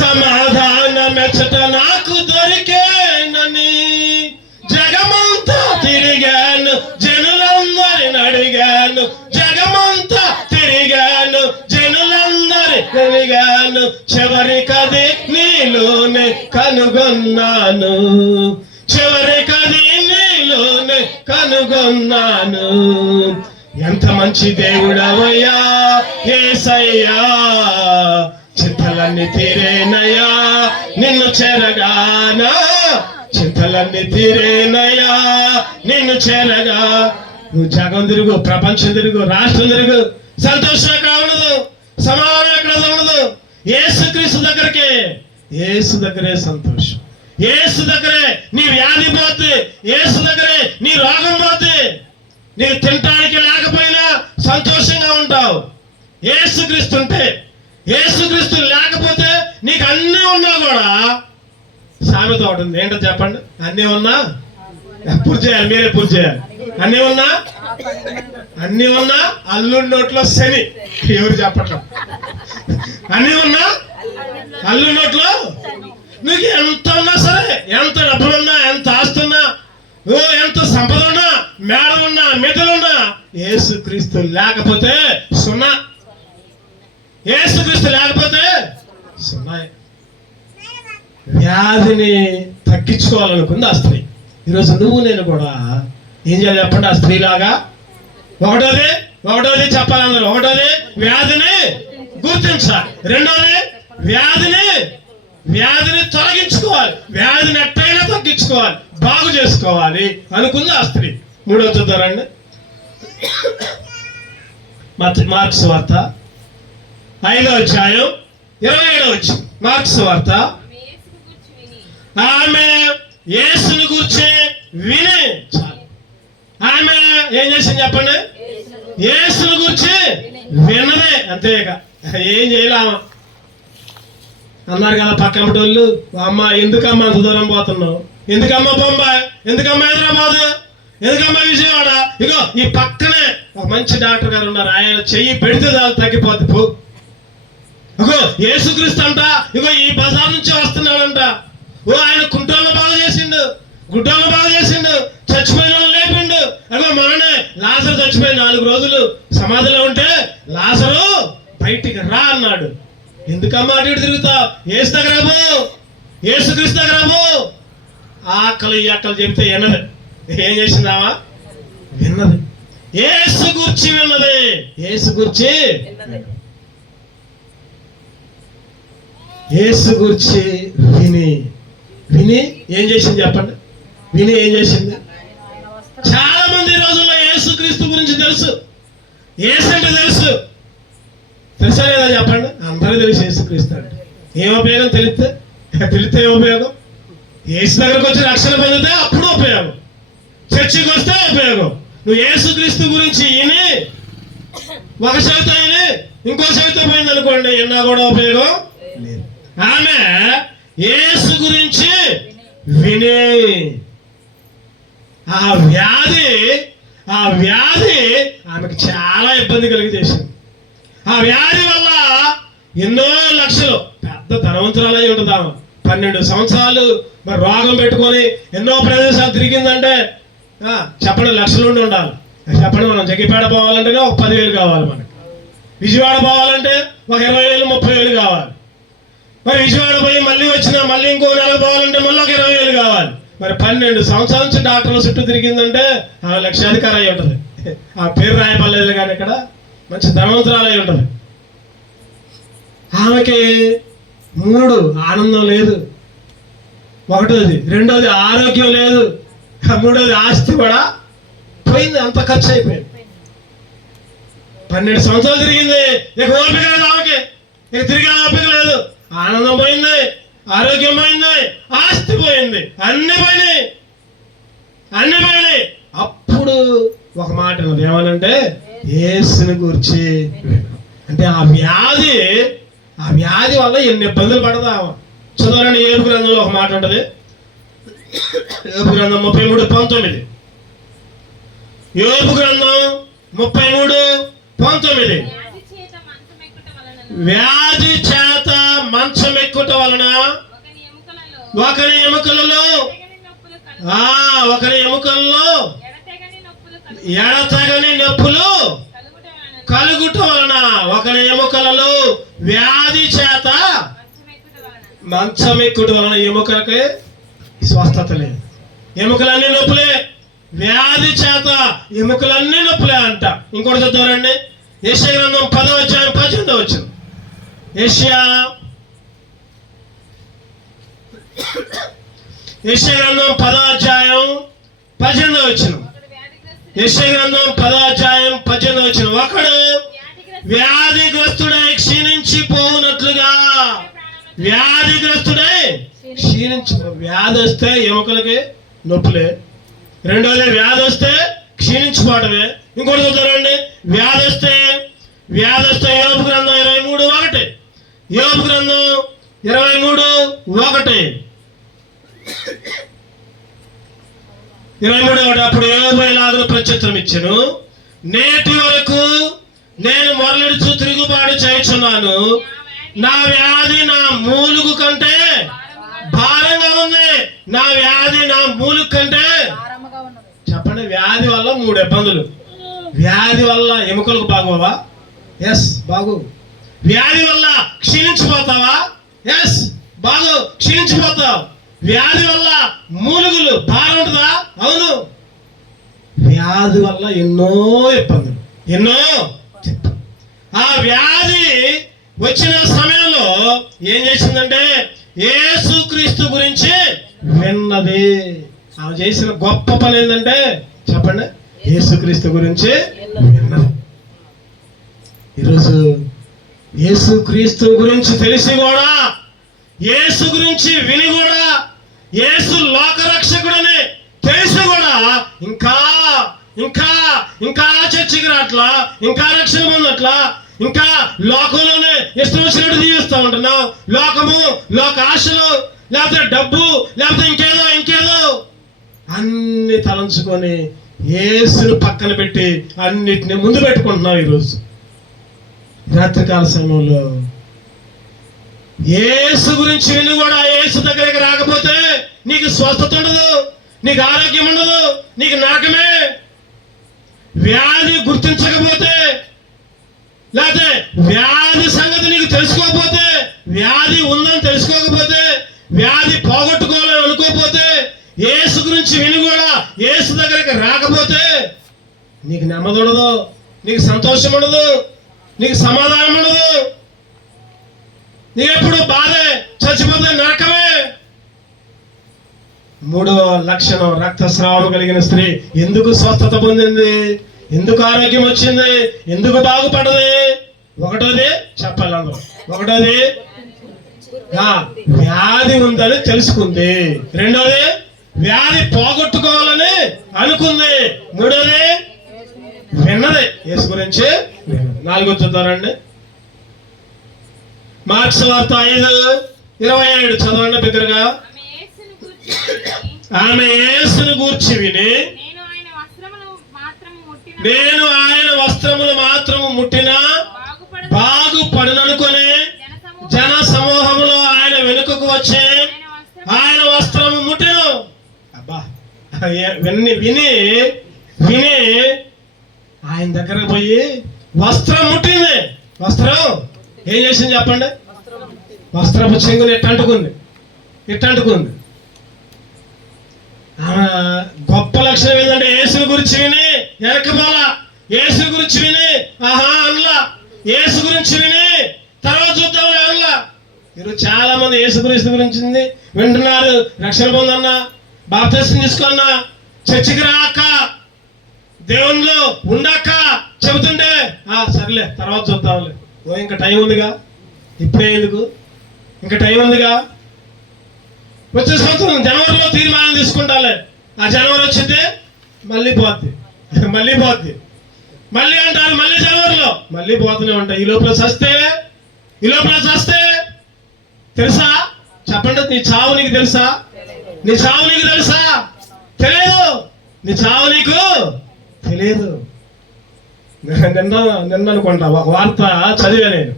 సమాధానం ఎచ్చట నాకు దొరికేనని. జగమంతా తిరిగాను, జనులందరిని అడిగాను, జగమంతా తిరిగాను, జనులందరిని చివరికది నీలోనే కనుగొన్నాను, ఎంత మంచి దేవుడవయ్యా యేసయ్యా, చింతలన్నీ తీరేనయ్యా నిన్ను చేరగానా, చింతలన్నీ తీరేనయ్యా నిన్ను చేరగా. నువ్వు జగం తిరుగు, ప్రపంచం తిరుగు, రాష్ట్రం తిరుగు, సంతోషం ఎక్కడ ఉండదు, సమాధానం ఎక్కడ ఉండదు. యేసుక్రీస్తు దగ్గరే సంతోషం, యేసు దగ్గరే నీ వ్యాధి పోతే, యేసు దగ్గరే నీ రోగం పోతే, నీకు తినటానికి లేకపోయినా సంతోషంగా ఉంటావు. యేసుక్రీస్తు ఉంటే, యేసుక్రీస్తు లేకపోతే నీకు అన్నీ ఉన్నా కూడా సామెత ఒకటి ఉంది, ఏంటో చెప్పండి? అన్నీ ఉన్నా పూర్తి చేయాలి, మీరే పూర్తి చేయాలి. అన్నీ ఉన్నా అల్లుడి నోట్లో శని. ఎవరు చెప్పట్లేదు. అన్నీ ఉన్నా అల్లుడి నోట్లో. నీకు ఎంత ఉన్నా సరే, ఎంత డబ్బులున్నా, ఎంత ఆస్తున్నా, ఎంత సంపద ఉన్నా, మేడ ఉన్నా, మిద్దలున్నా, యేసుక్రీస్తు లేకపోతే సున్నా. యేసుక్రీస్తు లేకపోతే సున్నా. వ్యాధిని తగ్గించుకోవాలనుకుంది ఆ స్త్రీ. ఈరోజు నువ్వు నేను కూడా ఏం చేయాలి చెప్పండి? ఆ స్త్రీలాగా ఒకటోది చెప్పాలన్నారు. ఒకటోది వ్యాధిని గుర్తించాలి, రెండోది వ్యాధిని తొలగించుకోవాలి, వ్యాధిని ఎట్టయినా తగ్గించుకోవాలి, బాగు చేసుకోవాలి అనుకుంది ఆ స్త్రీ. మూడో చూద్దారండి, మార్క్స్ వార్త 5వ అధ్యాయం 27వ వచనం. మార్క్స్ వార్త. ఆమె యేసుని గురించి విని చాలు. ఆమె ఏం చేసింది చెప్పండి? యేసుని గురించి విన్నదే, అంతేక ఏం చేయలేమా. అన్నారు కదా పక్కమటోళ్ళు, అమ్మ ఎందుకమ్మా అంత దూరం పోతున్నావు, ఎందుకమ్మా బొంబాయి, ఎందుకమ్మా హైదరాబాద్, ఎందుకమ్మా విజయవాడ, ఇగో ఈ పక్కనే ఒక మంచి డాక్టర్ గారు ఉన్నారు, ఆయన చెయ్యి పెడితే దాని తగ్గిపోద్ది పో. ఇగో యేసుక్రీస్తు అంట, ఇగో ఈ బజార్ నుంచి వస్తున్నాడంట. ఓ ఆయన కుంటోళ్ళను బాగు చేసిండు, గుడ్డోళ్ళను బాగు చేసిండు, చచ్చిపోయిన వాళ్ళు లేపిండు. అగో మననే లాజరు చచ్చిపోయి 4 రోజులు సమాధిలో ఉంటే లాజరు బయటికి రా అన్నాడు. ఎందుకమ్మా అటు ఇటు తిరుగుతావు? ఏసు దగ్గర పో, యేసుక్రీస్తు దగ్గర పో. ఆకలి అక్కలు చెబితే విన్నది. ఏం చేసిందావా? విన్నది. యేసు గురించి విన్నది. యేసు గురించి విని విని ఏం చేసింది చెప్పండి? విని ఏం చేసింది? చాలా మంది ఈ రోజుల్లో యేసుక్రీస్తు గురించి తెలుసు, యేసు అంటే తెలుసు. తెలుసా లేదా చెప్పండి? అందరూ తెలుసు యేసుక్రీస్తు అంటే. ఏం ఉపయోగం? తెలిస్తే ఏం ఉపయోగం? యేసు దగ్గరకు వచ్చి రక్షణ పొందితే అప్పుడు ఉపయోగం, చర్చికి వస్తే ఉపయోగం. నువ్వు యేసుక్రీస్తు గురించి విని ఒక చెవితో విని ఇంకో చెవితో పోయింది అనుకోండి, విన్నా కూడా ఉపయోగం లేదు. ఆమె యేసు గురించి విని ఆ వ్యాధి ఆమెకు చాలా ఇబ్బంది కలిగజేసింది. ఆ వ్యాధి వల్ల ఎన్నో లక్షలు, పెద్ద ధనవంతురాలై ఉంటుంది ఆమె. 12 సంవత్సరాలు మరి రోగం పెట్టుకొని ఎన్నో ప్రదేశాలు తిరిగిందంటే చెప్పండి, లక్షలు ఉండాలి. చెప్పండి, మనం జగిపేట పోవాలంటేనే ఒక 10,000 కావాలి, మనకి విజయవాడ పోవాలంటే ఒక 20,000 30,000 కావాలి. మరి విజయవాడ పోయి మళ్ళీ మళ్ళీ ఇంకో నెల పోవాలంటే మళ్ళీ ఒక 20,000 కావాలి. మరి 12 సంవత్సరాల నుంచి డాక్టర్ల చుట్టూ తిరిగిందంటే ఆమె లక్షాధికారి అయి ఉంటుంది. ఆ పేరు రాయపడలేదు కానీ ఇక్కడ మంచి ధనవంతురాలు అయి ఉంటుంది. ఆమెకి 3 ఆనందం లేదు, 1. 2 ఆరోగ్యం లేదు, 3 ఆస్తి కూడా పోయింది, అంత ఖర్చు అయిపోయింది. 12 సంవత్సరాలు తిరిగింది, ఇక ఓపిక లేదు ఆమెకి, ఇక తిరిగే ఓపిక లేదు. ఆనందం పోయింది, ఆరోగ్యం పోయింది, ఆస్తి పోయింది, అన్ని పోయినాయి. అప్పుడు ఒక మాట ఉన్నది, ఏమనంటే యేసుని గురించి. అంటే ఆ వ్యాధి వల్ల ఎన్ని ఇబ్బందులు పడదా. చదవాలని యోబు గ్రంథంలో ఒక మాట ఉంటుంది. యోబు గ్రంథం 33:19. యోబు గ్రంథం 33:19. వ్యాధి చేత మంచం ఎక్కుట వలన ఒకరి ఎముకలలో ఎడతెగని నొప్పులు కలుగుట వలన, ఒకరి ఎముకలలో వ్యాధి చేత మంచం ఎక్కుట వలన ఎముకలకి స్వస్థత లేదు. ఎముకలన్నీ నొప్పులే, వ్యాధి చేత ఎముకలన్నీ నొప్పులే అంట. ఇంకోటి చూద్దామండి, యెషయా గ్రంథం 10వ అధ్యాయం 18వ వచనం. యెషయా గ్రంథం 10వ అధ్యాయం 18వ వచనం. యెషయా గ్రంథం 10వ అధ్యాయం 18వ వచనం. ఒకడు వ్యాధిగ్రస్తుడై క్షీణించిపోవునట్లుగా, వ్యాధి వస్తే ఎముకలకి నొప్పులే. 2వది వ్యాధి వస్తే క్షీణించిపోవటమే. ఇంకోటి చూద్దామండి, వ్యాధి వస్తే యోబు గ్రంథం 23:1. యోబు గ్రంథం 23:1. 23:1. అప్పుడు యోబు ఇలాగ ప్రత్యుత్తరం ఇచ్చెను, నేటి వరకు నేను మొరలిడుచు తిరుగుబాటు చేయుచున్నాను, నా వ్యాధి నా మూలుగు కంటే భారంగా ఉంది. నా వ్యాధి నా మూలుగు కంటే. చెప్పండి, వ్యాధి వల్ల 3 ఇబ్బందులు. వ్యాధి వల్ల ఎముకలకు బాగోవా? ఎస్ బాగు. వ్యాధి వల్ల క్షీణించిపోతావా? ఎస్ బాగు, క్షీణించిపోతావు. వ్యాధి వల్ల మూలుగులు భారం ఉంటుందా? అవును. వ్యాధి వల్ల ఎన్నో ఇబ్బందులు, ఎన్నో. ఆ వ్యాధి వచ్చిన సమయంలో ఏం చేసిందంటే యేసుక్రీస్తు గురించి విన్నది. ఆమె చేసిన గొప్ప పని ఏంటంటే చెప్పండి, యేసుక్రీస్తు గురించి విన్నది. ఈరోజు యేసుక్రీస్తు గురించి తెలిసి కూడా, యేసు గురించి విని కూడా, యేసు లోకరక్షకుడని తెలిసి కూడా ఇంకా ఇంకా ఇంకా చర్చికి రాట్లా, ఇంకా రక్షణ పొందట్లా, ఇంకా లోకంలోనే ఇష్టం వచ్చినట్టు జీవిస్తూ ఉంటున్నాం. లోక ఆశలు, లేకపోతే డబ్బు, లేకపోతే ఇంకేదో అన్ని తలంచుకొని యేసును పక్కన పెట్టి అన్నిటిని ముందు పెట్టుకుంటున్నాం. ఈరోజు రాత్రికాల సమయంలో యేసు గురించి విని కూడా యేసు దగ్గరికి రాకపోతే నీకు స్వస్థత ఉండదు, నీకు ఆరోగ్యం ఉండదు, నీకు నరకమే. వ్యాధి గుర్తించకపోతే, లేకపోతే వ్యాధి సంగతి నీకు తెలుసుకోకపోతే, వ్యాధి ఉందని తెలుసుకోకపోతే, వ్యాధి పోగొట్టుకోవాలని అనుకోకపోతే, యేసు గురించి విని కూడా యేసు దగ్గరికి రాకపోతే నీకు నెమ్మది ఉండదు, నీకు సంతోషం ఉండదు, నీకు సమాధానం ఉండదు. నీకెప్పుడు బాధే, చచ్చిపోతే నరకమే. మూడవ లక్షణం, రక్తస్రావం కలిగిన స్త్రీ ఎందుకు స్వస్థత పొందింది, ఎందుకు ఆరోగ్యం వచ్చింది, ఎందుకు బాగుపడది? ఒకటోది చెప్పాలి అందరూ. ఒకటోది వ్యాధి ఉందని తెలుసుకుంది. రెండోది వ్యాధి పోగొట్టుకోవాలని అనుకుంది. మూడోది విన్నది యేసు గురించి. నాలుగో చూద్దారండి. మార్క్స్ వార్త 5:27 చదవండి బిగ్గరగా. ఆమె యేసును గూర్చి విని, నేను ఆయన వస్త్రములు మాత్రము ముట్టినా బాగుపడుననుకొని జన సమూహంలో ఆయన వెనుకకు వచ్చి ఆయన వస్త్రము ముట్టెను. అబ్బా, విని విని విని ఆయన దగ్గరకు పోయి వస్త్రం ముట్టింది. వస్త్రం ఏం చేసింది చెప్పండి? వస్త్రపు చెంగుని ఇట్టంటుకుంది. గొప్ప లక్షణం ఏంటంటే యేసు గురించి విని వెనకబాల, యేసు గురించి విని ఆహా అనలా, యేసు గురించి విని తర్వాత చూద్దాం అనలా. మీరు చాలా మంది యేసు గురించి వింటున్నారు. రక్షణ పొందన్నా, బాప్తిసం తీసుకున్నా, చర్చికి రాక, దేవునిలో ఉండక చెబుతుంటే సర్లే తర్వాత చూద్దాంలే, ఇంకా టైం ఉందిగా, ఇప్పుడే ఎందుకు, ఇంకా టైం ఉందిగా, వచ్చే సంవత్సరం జనవరిలో తీర్మానం తీసుకుంటాలే. ఆ జనవరి వచ్చింది మళ్ళీ పోద్ది, మళ్ళీ అంటారు, మళ్ళీ జనవరిలో మళ్ళీ పోతూనే ఉంటాయి. ఈ లోపల చస్తే తెలుసా? చెప్పండి, నీ చావు నీకు తెలుసా? నీ చావు నీకు తెలుసా? తెలియదు. నీ చావు నీకు తెలియదు. నిన్న అనుకుంటా ఒక వార్త చదివా నేను.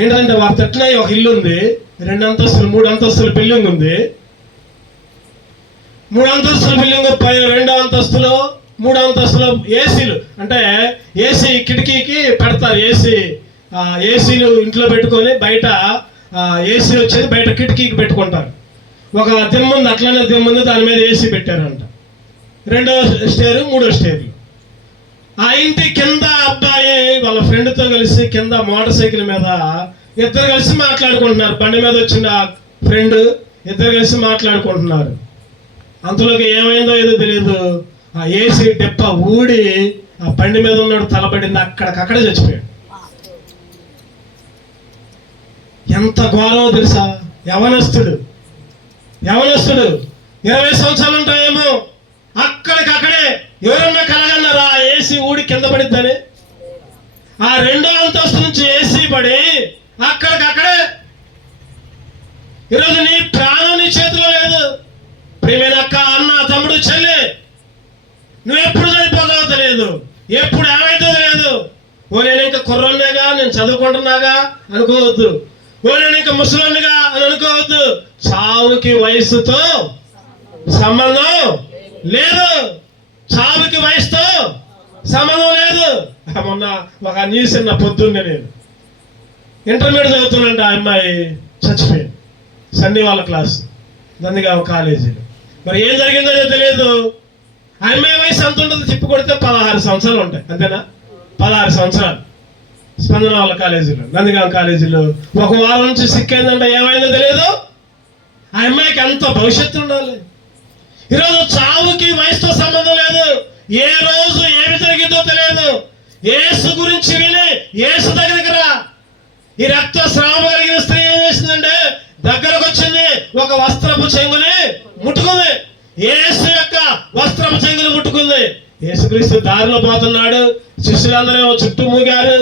ఏంటంటే వార్త ఎట్లా, ఒక ఇల్లు ఉంది, 2 అంతస్తులు 3 అంతస్తుల బిల్డింగ్ ఉంది. 3 అంతస్తుల బిల్డింగ్ పైన 2వ అంతస్తులో 3వ అంతస్తులో ఏసీలు, అంటే ఏసీ కిటికీకి పెడతారు. ఏసీలు ఇంట్లో పెట్టుకొని బయట ఏసీ వచ్చేది బయట కిటికీకి పెట్టుకుంటారు. ఒక దిమ్మ ఉంది, అట్లనే దిమ్మ ఉంది, దాని మీద ఏసీ పెట్టారంట. 2వ స్టేరు 3వ స్టేర్లు. ఆ ఇంటి కింద అబ్బాయి వాళ్ళ ఫ్రెండ్తో కలిసి కింద మోటార్ సైకిల్ మీద ఇద్దరు కలిసి మాట్లాడుకుంటున్నారు. బండి మీద వచ్చిన ఫ్రెండ్ ఇద్దరు కలిసి మాట్లాడుకుంటున్నారు. అంతలోకి ఏమైందో ఏదో తెలియదు, ఆ ఏసీ డెప్ప ఊడి ఆ బండి మీద ఉన్నాడు తలబడింది, అక్కడే చచ్చిపోయాడు. ఎంత ఘోరమో తెలుసా? యవనస్తుడు 20 సంవత్సరాలు ఉంటాయేమో, అక్కడికక్కడే. ఎవరన్నా కలగన్నారా ఏసీ ఊడి కింద పడిద్దని? ఆ 2వ అంతస్తు నుంచి ఏసీ పడి అక్కడికక్కడే. ఈరోజు నీ ప్రాణం నీ చేతిలో లేదు. ప్రియమైన అక్క, అన్న, తమ్ముడు, చెల్లి, నువ్వు ఎప్పుడు చనిపోతావో తెలియదు, ఎప్పుడు ఏమైతే తెలియదు. నేను ఇంకా కుర్రోళ్ళేగా, నేను చదువుకుంటున్నాగా అనుకోవద్దు. నేను ఇంకా ముసలోనిగా అని అనుకోవద్దు. చావుకి వయసుతో సంబంధం లేదు. చావుకి వయసుతో సంబంధం లేదు. మొన్న ఒక న్యూస్ నా పొద్దున్నే, నేను ఇంటర్మీడియట్ చదువుతున్నంటే ఆ అమ్మాయి చచ్చిపోయింది. సన్నీ వాళ్ళ క్లాస్, నందిగామ కాలేజీలో. మరి ఏం జరిగిందో తెలియదు. ఆ అమ్మాయి వయసు ఎంత ఉంటుంది తిప్పి కొడితే 16 సంవత్సరాలు ఉంటాయి, అంతేనా? 16 సంవత్సరాలు. స్పందన వాళ్ళ కాలేజీలో, నందిగామ కాలేజీలో ఒక వారం నుంచి సిక్కైందంటే ఏమైందో తెలియదు. ఆ అమ్మాయికి ఎంత భవిష్యత్తు ఉండాలి. ఈరోజు చావుకి వయసుతో సంబంధం లేదు. ఏ రోజు ఏమి జరిగిందో తెలియదు. యేసు గురించి విని యేసు దగ్గరికి రా. ఈ రక్తస్రావం కలిగిన స్త్రీ ఏం చేసిందంటే దగ్గరకు వచ్చింది, ఒక వస్త్రపు చెంగుని ముట్టుకుంది. యేసు యొక్క వస్త్రపు చెంగుని ముట్టుకుంది. యేసుక్రీస్తు దారిలో పోతున్నాడు, శిష్యులందరూ చుట్టూ మూగారు.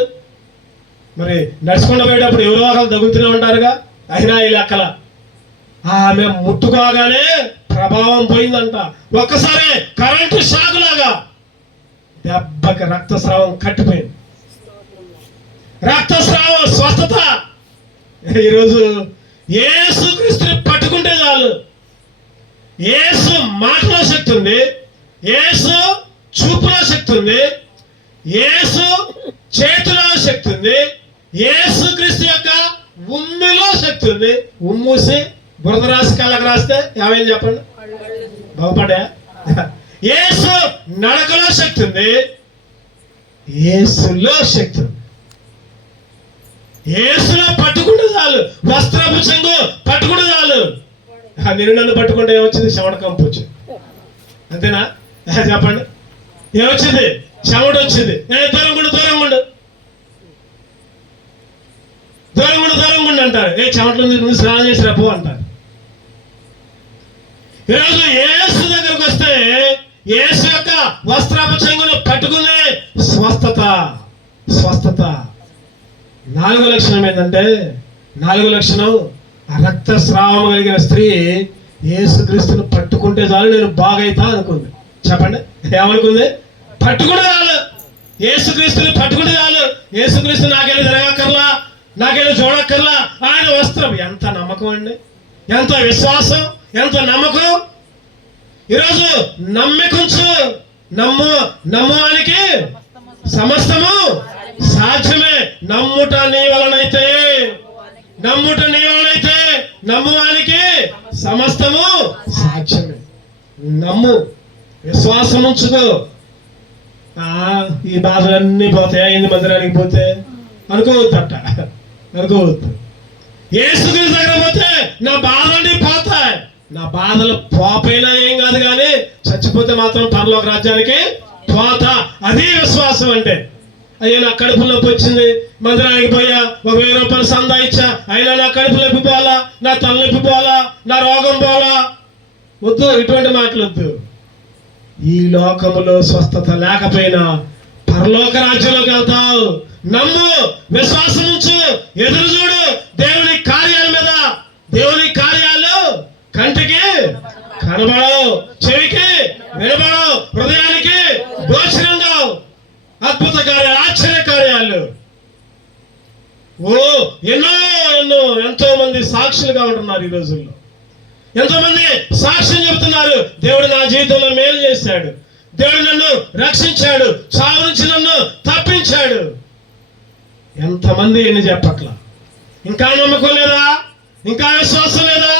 మరి నడుచుకుంటూ పోయేటప్పుడు ఎవరో ఒకరు తగులుతూనే ఉంటారుగా. అయినా ఈ లెక్కల ఆమె ముట్టుకోగానే ప్రభావం పోయిందంట. ఒక్కసారి కరెంటు షాక్ లాగా దెబ్బకి రక్తస్రావం కట్టిపోయింది. రక్తస్రావం స్వస్థత. ఈరోజు యేసు క్రీస్తుని పట్టుకుంటే చాలు. యేసు మాటలో శక్తి ఉంది, యేసు చూపులో శక్తి ఉంది, యేసు చేతిలో శక్తి ఉంది, యేసు క్రీస్తు యొక్క ఉమ్మిలో శక్తి ఉంది. ఉమ్మూసి బురద రాసి కళ్ళకు రాస్తే ఏమైంది చెప్పండి? బాగుపడా? యేసు నడకలో శక్తి ఉంది, యేసులో శక్తి ఉంది. యేసులో పట్టుకుంటే చాలు, వస్త్రపు చెంగు పట్టుకుంటే చాలు. నేను నన్ను పట్టుకుంటే ఏమొచ్చింది? చెమట కంపు వచ్చింది. అంతేనా? చెప్పండి, ఏమొచ్చింది? చెమట వచ్చింది. దూరంగుండు దూరంగుండు దూరంగుండు దూరంగుండు అంటారు. చెమటలు నువ్వు స్నానం చేసి రప్పు అంటారు. ఈరోజు యేసు దగ్గరకు వస్తే యేసు యొక్క వస్త్రపు చెంగును పట్టుకునే స్వస్థత. స్వస్థత. 4వ లక్షణం ఏంటంటే, 4వ లక్షణం, ఆ రక్తస్రావం కలిగిన స్త్రీ యేసుక్రీస్తుని పట్టుకుంటే చాలు నేను బాగైతా అనుకుంది. చెప్పండి, ఏమనుకుంది? పట్టుకుంటే చాలు, యేసుక్రీస్తుని పట్టుకుంటే చాలు. యేసుక్రీస్తు నాకెళ్ళి తిరగక్కర్లా, నాకెళ్ళి చూడక్కర్లా, ఆయన వస్త్రం. ఎంత నమ్మకం అండి, ఎంత విశ్వాసం, ఎంత నమ్మకం. ఈరోజు నమ్మికుంచు, నమ్మువానికి సమస్తము సాధ్యమే. నమ్ముట నీ వలనైతే, నమ్ముట నీ వలనైతే నమ్మువానికి సమస్తము సాధ్యమే. నమ్ము, విశ్వాసం ఉంచుకో. ఈ బాధలన్నీ పోతాయి అయింది మందిరానికి పోతే అనుకోవద్దట, అనుకోవద్దు. యేసుక్రీస్తు దగ్గర పోతే నా బాధలన్నీ పోతాయి. నా బాధలు పోపైనా ఏం కాదు, కానీ చచ్చిపోతే మాత్రం పరలోక రాజ్యానికి పోతా. అది విశ్వాసం అంటే. అయ్యో నా కడుపు నొప్పి వచ్చింది, మందిరానికి పోయా, 1000 రూపాయలు సందా ఇచ్చా, అయినా నా కడుపు నొప్పి పోవాలా, నా తలనొప్పి పోవాలా, నా రోగం పోవాలా. వద్దు, ఇటువంటి మాటలు వద్దు. ఈ లోకములో స్వస్థత లేకపోయినా పరలోక రాజ్యంలోకి వెళ్తావు. నమ్ము, విశ్వాసం ఉంచు, ఎదురు చూడు దేవుని కార్యాల మీద. దేవుని కార్యాలు కంటికి కనబడవు, చెవికి వినబడవు, హృదయానికి గోచరం కావు. అద్భుత కార్యాలు, ఆశ్చర్య కార్యాలు. ఎన్నో ఎన్నో ఎంతో మంది సాక్షులుగా ఉంటున్నారు ఈ రోజుల్లో. ఎంతో మంది సాక్ష్యం చెబుతున్నారు, దేవుడు నా జీవితంలో మేలు చేశాడు, దేవుడు నన్ను రక్షించాడు, చావు నుంచి నన్ను తప్పించాడు. ఎంతమంది ఎన్ని చెప్పట్లా? ఇంకా నమ్మకం లేదా? ఇంకా విశ్వాసం లేదా?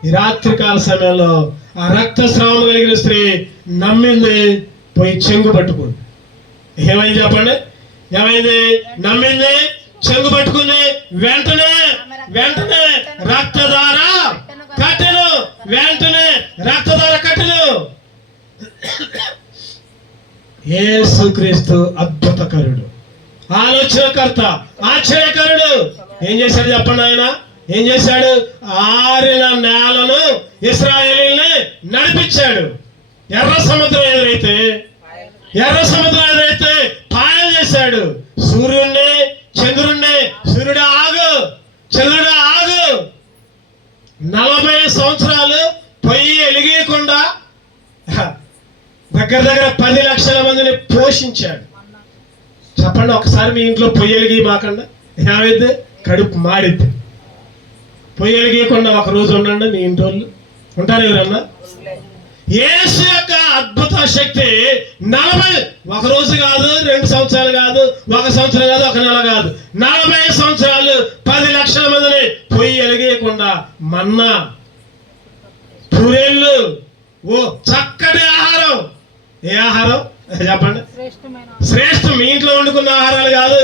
ఈ రాత్రికాల సమయంలో ఆ రక్తస్రావం కలిగిన స్త్రీ నమ్మింది, పోయి చెంగు పట్టుకుంది. ఏమైంది చెప్పండి? ఏమైంది? నమ్మింది, చెంగు పట్టుకుంది. వెంటనే వెంటనే రక్తధార కట్టెను, వెంటనే రక్తధార కట్టెను. యేసుక్రీస్తు అద్భుతకరుడు, ఆలోచనకర్త, ఆశ్చర్యకరుడు. ఏం చేశాడు చెప్పండి? ఆయన ఏం చేశాడు? ఆరిన నేలను ఇశ్రాయేలీయుల్ని నడిపించాడు. ఎర్ర సముద్రం ఎదురైతే పాయం చేశాడు. సూర్యుడిని, చంద్రుడిని, సూర్యుడు ఆగు, చంద్రుడు ఆగు. 40 సంవత్సరాలు పొయ్యి వెలిగీయకుండా దగ్గర 10 లక్షల మందిని పోషించాడు. చెప్పండి, ఒకసారి మీ ఇంట్లో పొయ్యి వెలిగి మాకండి, ఏమైంది? కడుపు మాడిద్ది. పొయ్యి వెలిగీయకుండా ఒక రోజు ఉండండి, మీ ఇంటి వాళ్ళు ఉంటారు ఎవరన్నా? యేసు యొక్క అద్భుత శక్తి 40, ఒక రోజు కాదు, 2 సంవత్సరాలు కాదు, 1 సంవత్సరం కాదు, 1 నెల కాదు, 40 సంవత్సరాలు 10 లక్షల మందిని పొయ్యి వెలిగీయకుండా మన్నా, పూరేళ్ళు, చక్కటి ఆహారం. ఏ ఆహారం చెప్పండి? శ్రేష్టం. మీ ఇంట్లో వండుకున్న ఆహారాలు కాదు,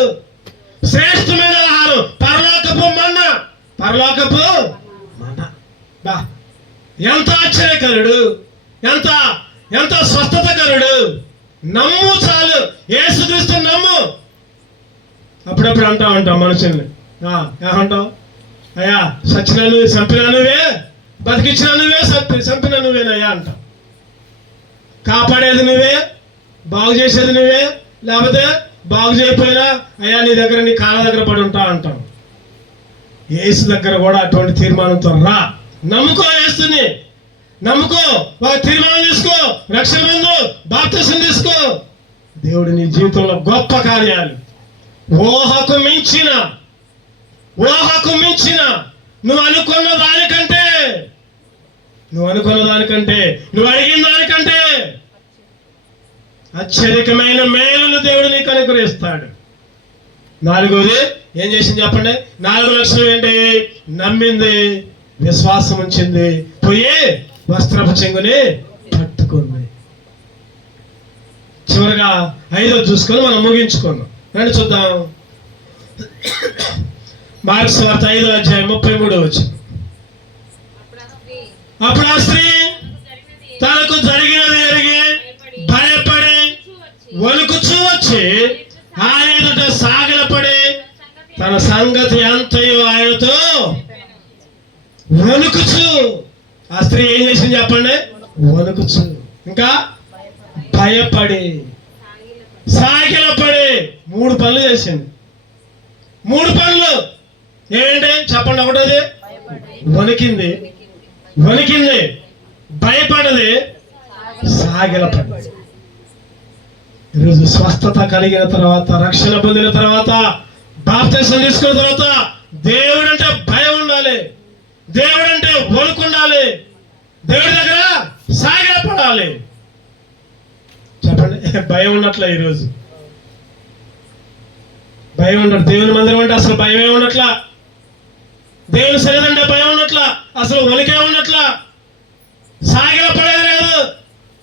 శ్రేష్టమైన ఆహారం. పరలోకపు మన్నా, పరలోకపు మన్నా. బా, ఎంత ఆశ్చర్యకరుడు, ఎంత ఎంత స్వస్థతకరుడు. నమ్ము చాలు, యేసుక్రీస్తు నమ్ము. అప్పుడప్పుడు అంటా ఉంటాం మనుషుల్ని, ఏమంటాం? అయ్యా సచ్చినా నువ్వే, చంపినా నువ్వే, బతికించినా నువ్వే, చంపినా నువ్వేనయ్యా అంటాం. కాపాడేది నువ్వే, బాగు చేసేది నువ్వే, లేకపోతే బాగు చేయకపోయినా అయ్యా నీ దగ్గర, నీ కాళ్ళ దగ్గర పడి ఉంటా అంటాం. యేసు దగ్గర కూడా అటువంటి తీర్మానంతో రా. నమ్ముకో, యేసుని నమ్ముకో, ఒక తీర్మానం తీసుకో, రక్షణ పొందు, బాప్తిసం తీసుకో. దేవుడు నీ జీవితంలో గొప్ప కార్యాలు, ఊహకు మించిన ఊహకు మించిన నువ్వు అనుకున్న దానికంటే నువ్వు అడిగిన దానికంటే అత్యధికమైన మేలును దేవుడు నీకు అనుగ్రహిస్తాడు. నాలుగోది ఏం చేసింది చెప్పండి? 4 లక్షలు ఏంటి? నమ్మింది, విశ్వాసం ఉంచింది, పోయి వస్త్రపు చెంగుని పట్టుకుంది. చివరిగా 5వ చూసుకొని మనం ముగించుకున్నాం. రండి చూద్దాం. మార్కు సువార్త 5వ అధ్యాయం 33వ వచనం. అప్పుడు ఆ స్త్రీ తనకు జరిగినది ఎరిగి భయపడి వణుకుచూ వచ్చి ఆయన ఎదుట సాగిలపడి తన సంగతి అంతయు ఆయనతో వణుకుచు. ఆ స్త్రీ ఏం చేసింది చెప్పండి? వణుకుచు, ఇంకా భయపడి, సాగిలపడి 3 పనులు చేసింది. 3 పనులు ఏంటి చెప్పండి? ఒకటోది వణికింది, భయపడది, సాగిలపడి. ఈరోజు స్వస్థత కలిగిన తర్వాత, రక్షణ పొందిన తర్వాత, బాప్తిసం తీసుకున్న తర్వాత దేవుడంటే భయం ఉండాలి, దేవుడంటే వణుకుండాలి, దేవుడి దగ్గర సాగిలపడాలి. చెప్పండి, భయం ఉన్నట్లా? ఈరోజు భయం ఉండదు. దేవుని మందిరం అంటే అసలు భయమే ఉండట్లా. దేవుని సన్నిధి అంటే భయం ఉన్నట్లా, అసలు వణికే ఉన్నట్లా, సాగిలపడేది లేదు.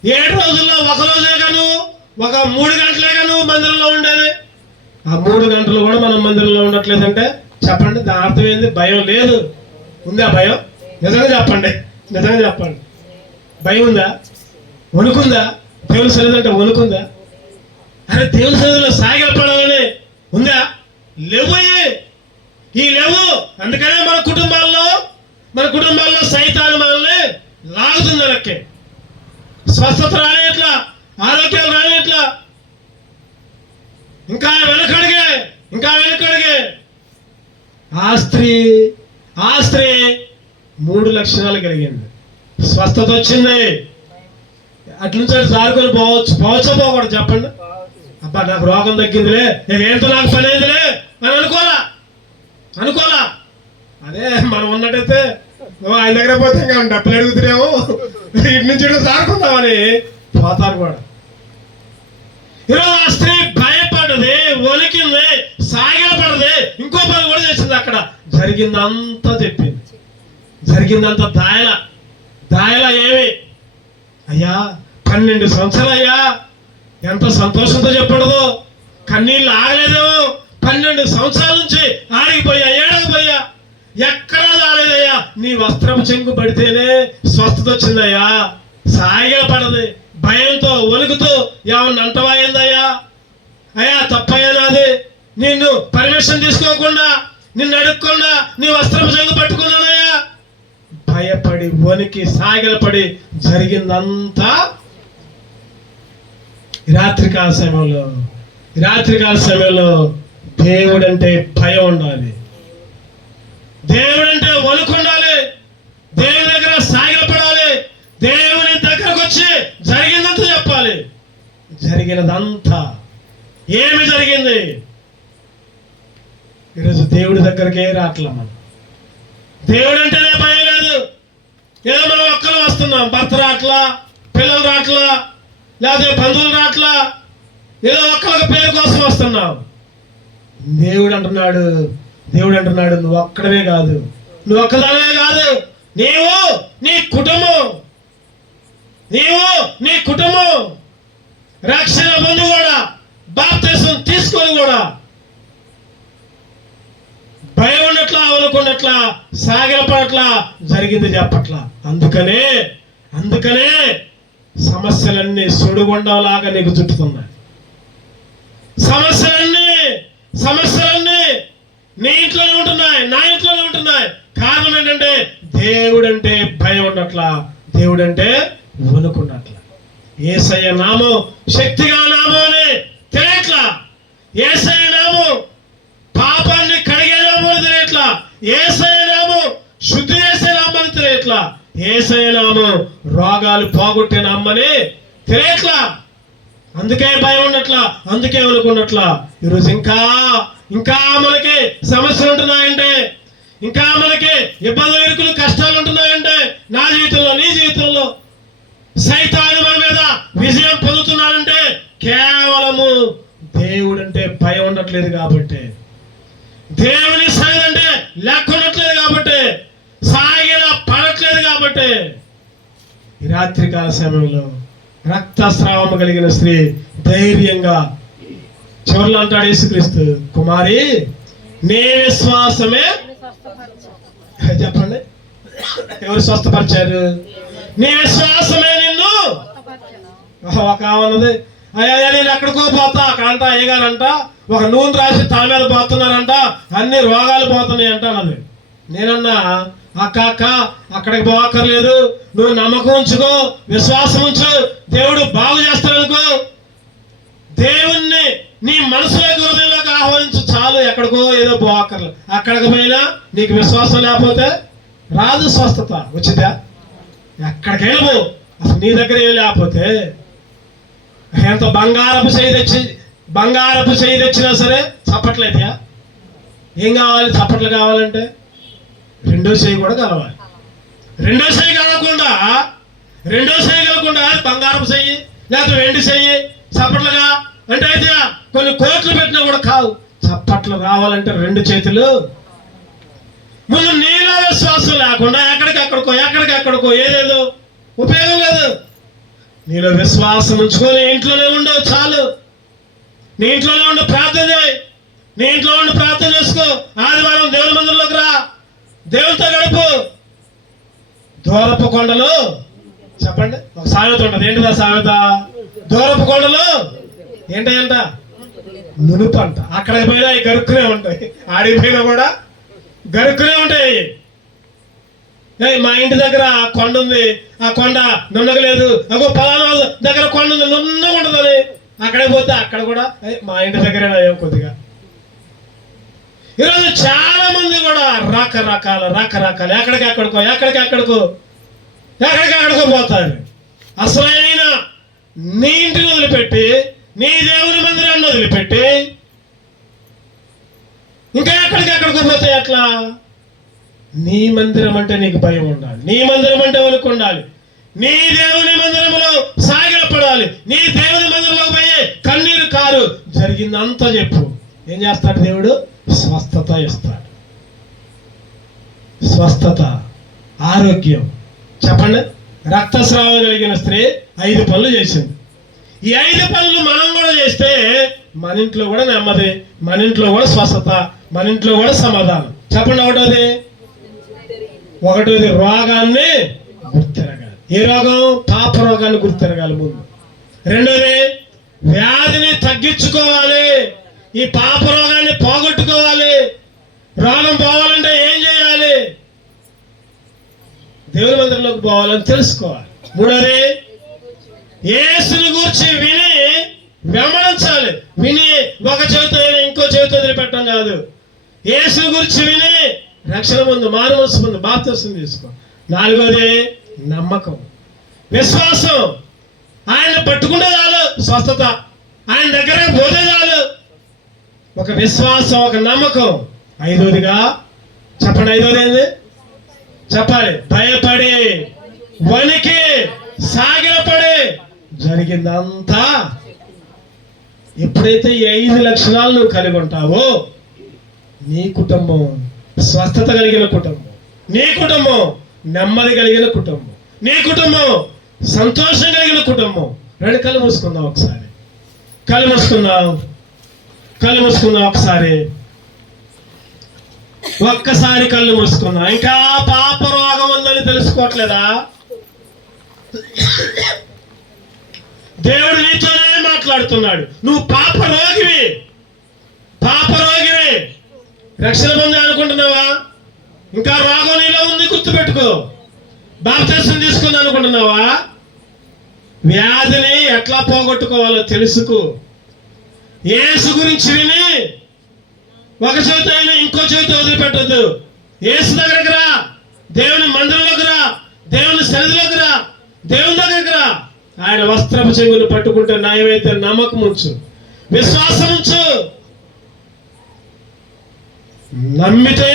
7 రోజుల్లో ఒక రోజే గాను, ఒక 3 గంటలేగా నువ్వు మందిరంలో ఉండేది. ఆ 3 గంటలు కూడా మనం మందిరంలో ఉండట్లేదంటే చెప్పండి, దాని అర్థం ఏంది? భయం లేదు. ఉందా భయం? నిజంగా చెప్పండి, భయం ఉందా? వణుకుందా? దేవుని సన్నిధి అంటే వణుకుందా? అరే దేవుని సన్నిధిలో సాగిలపడాలని ఉందా? లేవు. ఈ లేవు. అందుకనే మన కుటుంబాల్లో సైతాను మనల్ని లాగుతుంది. వెనక్కి స్వస్థత రాని ఎట్లా, ఆరోగ్యాలు రాని ఎట్లా, ఇంకా వెనకడిగే. ఆ స్త్రీ 3 లక్షణాలు కలిగింది. స్వస్థత వచ్చింది. అట్నుంచి జారుకొని పోవచ్చో పోకూడదు చెప్పండి? అబ్బా నాకు రోగం తగ్గిందిలే, ఏంటో నాకు పని అయిందిలే అని అనుకోలా. అదే మనం ఉన్నట్టయితే ఆయన దగ్గర పోతే ఇంకా డబ్బులు అడుగుతున్నాము, ఇటు నుంచి జారుకుందామని పోతారు కూడా. ఈరోజు ఆ స్త్రీ భయపడది, వణికింది, సాగిలపడది, ఇంకో పని కూడా చేసింది. అక్కడ జరిగిందంతా చెప్పింది. జరిగిందంతా దాయల ఏమి అయ్యా 12 సంవత్సరాలు అయ్యా, ఎంత సంతోషంతో చెప్పడదు, కన్నీళ్ళు ఆగలేదేమో. 12 సంవత్సరాల నుంచి ఆడిగిపోయా, ఏడకపోయా, ఎక్కడా రాలేదయ్యా. నీ వస్త్రపు చెంగు పడితేనే స్వస్థత వచ్చిందయ్యా. సాగిలపడది, భయంతో వణుకుతూ ఏమన్నా అంటవాయిందయ్యా, అయ్యా తప్పయ్యా నాది, నిన్ను పర్మిషన్ తీసుకోకుండా, నిన్ను అడుక్కుండా నీ వస్త్రపు చెంగు పట్టుకున్నానయ్యా. భయపడి, వణికి, సాగిలపడి జరిగిందంతా రాత్రికాల సమయంలో దేవుడంటే భయం ఉండాలి, దేవుడంటే వణుకు ఉండాలి, దేవుని దగ్గర సాగిలపడాలి, దేవుని దగ్గరకు వచ్చి జరిగిందంతా చెప్పాలి. జరిగినదంతా ఏమి జరిగింది? ఈరోజు దేవుడి దగ్గరికే రాట్లా. మనం దేవుడు అంటేనే భయం లేదు. ఏదో మనం ఒక్కరు వస్తున్నాం, భర్త రాట్లా, పిల్లలు రాట్లా, లేకపోతే బంధువులు రాట్లా, ఏదో ఒక్కరికి పేరు కోసం వస్తున్నాం. దేవుడు అంటున్నాడు నువ్వు ఒక్కడమే కాదు, నువ్వు ఒక్కదానే కాదు, నీవు నీ కుటుంబం రక్షణ పొంది కూడా, బాప్తిసం తీసుకొని కూడా భయం ఉన్నట్లా, అనుకున్నట్లా, సాగిలపడట్లా, జరిగింది చెప్పట్లా. అందుకనే సమస్యలన్నీ సుడిగుండంలాగా నీకు చుట్టుతున్నాయి. సమస్యలన్నీ నీ ఇంట్లోనే ఉంటున్నాయి, నా ఇంట్లోనే ఉంటున్నాయి. కారణం ఏంటంటే దేవుడంటే భయం ఉన్నట్లా, దేవుడంటే వణుకున్నట్లా. యేసయ్య నామం శక్తిగా నామం అని తెలియట్లా, యేసయ్య నామం పాపాన్ని కడిగే నామం తెలియట్లా, యేసయ్య నామం శుద్ధి చేసే నామని తెలియట్లా, యేసయ్య నామం రోగాలు పోగొట్టే నామని తెలియట్లా. అందుకే భయం ఉన్నట్లా, అందుకే వణుకున్నట్లా. ఈరోజు ఇంకా ఇంకా మనకి సమస్యలు ఉంటున్నాయంటే, ఇంకా మనకి ఇబ్బందులు, ఇరుకులు, కష్టాలు ఉంటున్నాయంటే, నా జీవితంలో, నీ జీవితంలో సైతాను మన మీద విజయం పొందుతున్నాడంటే కేవలము దేవుడంటే భయం ఉండట్లేదు కాబట్టి, దేవుని సన్నిధి అంటే లెక్క ఉండట్లేదు కాబట్టి, సాగిల పడట్లేదు కాబట్టి. ఈ రాత్రికాల సమయంలో రక్తస్రావము కలిగిన స్త్రీ ధైర్యంగా చివరిలో అంటాడు యేసుక్రీస్తు, కుమారి నీ విశ్వాసమే, చెప్పండి ఎవరు స్వస్థపరిచారు? నీ విశ్వాసమే నిన్ను. ఒక ఉన్నది, అయ్యా నేను ఎక్కడికో పోతా, అక్కడంట అయ్యగారంట ఒక నూనె రాసి తల మీద పోతున్నారంట, అన్ని రోగాలు పోతున్నాయి అంట అన్నది. నేనన్నా, అక్క అక్కడికి పోక్కర్లేదు, నువ్వు నమ్మకం ఉంచుకో, విశ్వాసం ఉంచు, దేవుడు బాగు చేస్తాడనుకో, దేవుణ్ణి నీ మనసులోకి, హృదయంలోకి ఆహ్వానించు చాలు, ఎక్కడికో ఏదో పోక్కర్లేదు. అక్కడికి పోయినా నీకు విశ్వాసం లేకపోతే రాదు స్వస్థత. వచ్చిందా? ఎక్కడికైనా పో, అసలు నీ దగ్గర ఏం లేకపోతే ఎంత బంగారపు చేయి తెచ్చినా సరే చప్పట్లేదా? ఏం కావాలి? చప్పట్లు కావాలంటే రెండో చేయి కూడా కలవాలి. రెండో చేయి కలగకుండా బంగారపు చెయ్యి లేకపోతే వెండి చెయ్యి చప్పట్లుగా అంటే అయితే కొన్ని కోట్లు పెట్టినా కూడా కావు. చప్పట్లు రావాలంటే రెండు చేతులు. ముందు నీలో విశ్వాసం లేకుండా ఎక్కడికెక్కడికో ఏదేదో ఉపయోగం లేదు. నీలో విశ్వాసం ఉంచుకొని ఇంట్లోనే ఉండవు చాలు. నీ ఇంట్లోనే ఉండి ప్రార్థన చేయి, నీ ఇంట్లో ఉండి ప్రార్థన చేసుకో. ఆదివారం దేవుని మందిరంలోకి రా, దేవునితో గడుపు. దూరపు కొండలు, చెప్పండి ఒక సామెత ఉంటుంది. ఏంటిదా సామెత? దూరపు కొండలు ఏంటంట? నునుపు అంట. అక్కడికి పోయినా అవి గరుక్కునే ఉంటాయి, ఆడిపోయినా కూడా గరుక్కునే ఉంటాయి. మా ఇంటి దగ్గర కొండ ఉంది, ఆ కొండ నున్నగలేదు, అగో పలానా దగ్గర కొండ ఉంది నున్నగా ఉంటుందని అక్కడికి పోతే అక్కడ కూడా మా ఇంటి దగ్గర కొద్దిగా. ఈరోజు చాలా మంది కూడా రకరకాల ఎక్కడికెక్కడికో పోతారు. అసలైన నీ ఇంటిని వదిలిపెట్టి, నీ దేవుని మందిరాన్ని వదిలిపెట్టి ఇంకా ఎక్కడికెక్కడికో పోతే ఎట్లా? నీ మందిరం అంటే నీకు భయం ఉండాలి, నీ మందిరం అంటే వణుకు ఉండాలి, నీ దేవుని మందిరంలో సాగిలపడాలి, నీ దేవుని మందిరంలో పోయి కన్నీరు కారు. జరిగిందంతా చెప్పు. ఏం చేస్తాడు దేవుడు? స్వస్థత ఇస్తాడు. స్వస్థత, ఆరోగ్యం. చెప్పండి, రక్తస్రావం కలిగిన స్త్రీ 5 పనులు చేసింది. ఈ 5 పనులు మనం కూడా చేస్తే మన ఇంట్లో కూడా నెమ్మది, మన ఇంట్లో కూడా స్వస్థత, మన ఇంట్లో కూడా సమాధానం. చెప్పండి. ఒకటోది రోగాన్ని గుర్తిరగాలి. ఏ రోగం? పాప రోగాన్ని గుర్తిరగాలి ముందు. రెండోది వ్యాధిని తగ్గించుకోవాలి, ఈ పాప రోగాన్ని పోగొట్టుకోవాలి. రోగం పోవాలంటే ఏం చేయాలి? దేవుని మందిరంలోకి పోవాలని తెలుసుకోవాలి. మూడోది యేసుని గురించి విని వెంబడించాలి. విని ఒక చెవితో ఇంకో చెవితో వదిలిపెట్టడం కాదు. యేసుని గురించి విని రక్షణ ముందు, మారు మనసు ముందు బాప్తిసం తీసుకో. నాలుగోది నమ్మకం, విశ్వాసం. ఆయన పట్టుకుంటే చాలు స్వస్థత, ఆయన దగ్గర పోతే చాలు. ఒక విశ్వాసం, ఒక నమ్మకం. ఐదోదిగా చెప్పండి, ఐదోది ఏంది చెప్పాలి? భయపడి, వణికి, సాగిలపడి జరిగిందంతా. ఎప్పుడైతే ఈ 5 లక్షణాలు నువ్వు కలిగి ఉంటావో నీ కుటుంబం స్వస్థత కలిగిన కుటుంబం, నీ కుటుంబం నెమ్మది కలిగిన కుటుంబం, నీ కుటుంబం సంతోషం కలిగిన కుటుంబం. రెండు కళ్ళు మూసుకుందాం ఒకసారి, కళ్ళు మూసుకుందాం ఒకసారి, ఒక్కసారి కళ్ళు మూసుకుందాం. ఇంకా పాప రోగం ఉందని తెలుసుకోవట్లేదా? దేవుడు నీతోనే మాట్లాడుతున్నాడు. నువ్వు పాప రోగివి. రక్షణ పొంది అనుకుంటున్నావా? ఇంకా రోగం నీలో ఉంది, గుర్తుపెట్టుకో. బాప్తిసం తీసుకుంది అనుకుంటున్నావా? వ్యాధిని ఎట్లా పోగొట్టుకోవాలో తెలుసుకో. యేసు గురించి విని ఒక చేతి అయినా ఇంకో చేతి వదిలిపెట్టద్దు. యేసు దగ్గరకు రా, దేవుని మందిరంలోకి రా, దేవుని సన్నిధిలోకి రా, దేవుని దగ్గరకు రా. ఆయన వస్త్రపు చెంగును పట్టుకుంటే నయమైతే నమ్మకం ఉంచు, విశ్వాసం ఉంచు. నమ్మితే,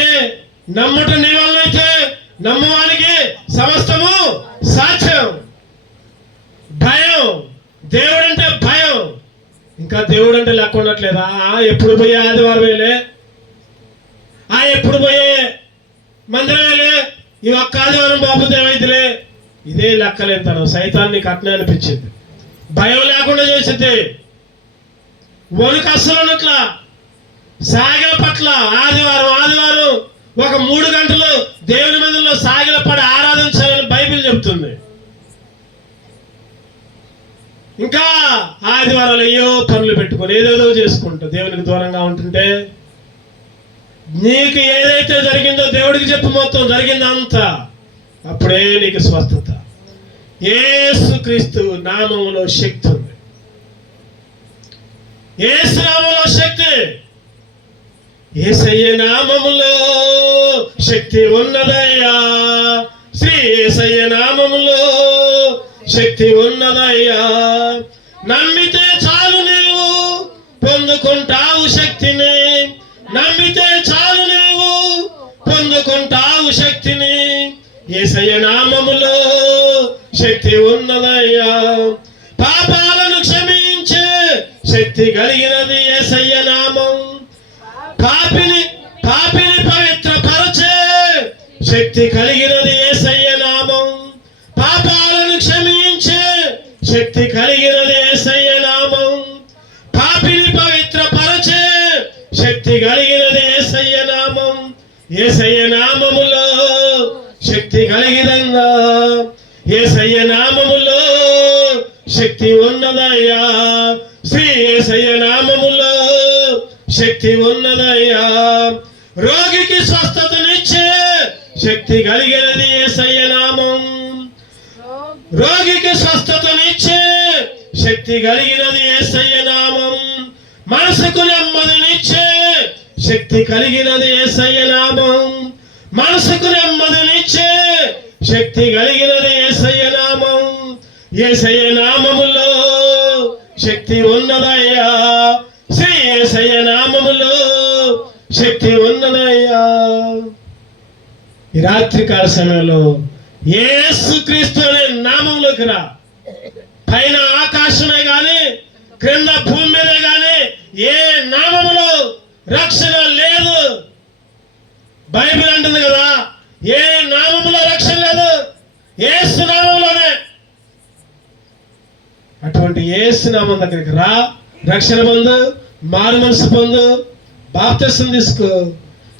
నమ్ముట నీ వల్లైతే నమ్మువానికి సమస్తము సాధ్యం. భయం, దేవుడంటే భయం. ఇంకా దేవుడు అంటే లెక్క ఉండట్లేదా? ఎప్పుడు పోయే ఆదివారం వేలే, ఎప్పుడు పోయే మందిరం వేలే, ఈ ఒక్క ఆదివారం బాబు ఏమైతులే, ఇదే లెక్కలేంతనం. సైతాన్ని కట్న అనిపించింది, భయం లేకుండా చేసింది, వణుకు అస్సలు ఉన్నట్లా సాగిల పట్ల ఆదివారం ఒక 3 గంటలు దేవుని మందిరంలో సాగిల పడి ఆరాధించాలని బైబిల్ చెబుతుంది. ఇంకా ఆదివారాలు అయ్యో పనులు పెట్టుకొని ఏదేదో చేసుకుంటా దేవునికి దూరంగా ఉంటుంటే, నీకు ఏదైతే జరిగిందో దేవుడికి చెప్పు, మొత్తం జరిగిందంతా, అప్పుడే నీకు స్వస్థత. యేసుక్రీస్తు నామములో శక్తి ఉంది. యేసు నామములో శక్తి, యేసయ్య నామములో శక్తి ఉన్నదయ్యా. శ్రీ యేసయ్య నామములో శక్తి ఉన్నదయ్యా. నమ్మితే చాలు నీవు పొందుకుంటావు శక్తిని, నమ్మితే చాలు నీవు పొందుకుంటావు శక్తిని. యేసయ్య నామములో శక్తి ఉన్నదయ్యా. పాపాలను క్షమించే శక్తి కలిగినది యేసయ్య నామం. పాపిని పవిత్రపరచే శక్తి కలిగినది యేసయ్య నామం. పాపాలను క్షమించే శక్తి కలిగినది యేసయ్య నామం. పాపిని పవిత్రపరచే శక్తి కలిగినది యేసయ్య నామం. యేసయ్య నామములో శక్తి కలిగినంగా, యేసయ్య నామములో శక్తి ఉన్నదయ్యా. శ్రీ యేసయ్య నామములో శక్తి ఉన్నదయ్యా. రోగికి స్వస్థతనిచ్చే శక్తి కలిగినది యేసయ్య నామం. రోగికి స్వస్థతనిచ్చే శక్తి కలిగినది యేసయ్య నామం. మనసుకు నెమ్మదినిచ్చే శక్తి కలిగినది యేసయ్య నామం. మనసుకు నెమ్మదినిచ్చే శక్తి కలిగినది యేసయ్య నామం. యేసయ్య నామములో శక్తి ఉన్నదయ్యా. శ్రీ యేసయ్య నామములో శక్తి ఉన్నదయ్యా. ఈ రాత్రికాల సమయంలో యేసుక్రీస్తు అనే నామంలోకి రా. పైన ఆకాశమే గాని క్రింద భూమి మీదే గాని ఏ నామములో రక్షణ లేదు. బైబిల్ అంటుంది కదా, ఏ నామములో రక్షణ లేదు, యేసు నామంలోనే. అటువంటి యేసు నామం దగ్గరికి రా, రక్షణ పొందు, మారు మనసు పొందు, బాప్తిసం తీసుకో,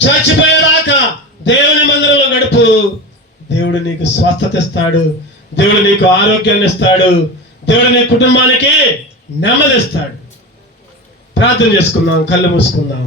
చచ్చిపోయేదాకా దేవుని మందిరంలో గడుపు. దేవుడు నీకు స్వస్థత ఇస్తాడు, దేవుడు నీకు ఆరోగ్యాన్ని ఇస్తాడు, దేవుడు నీ కుటుంబానికి నెమ్మదిస్తాడు. ప్రార్థన చేసుకుందాం, కళ్ళు మూసుకుందాం.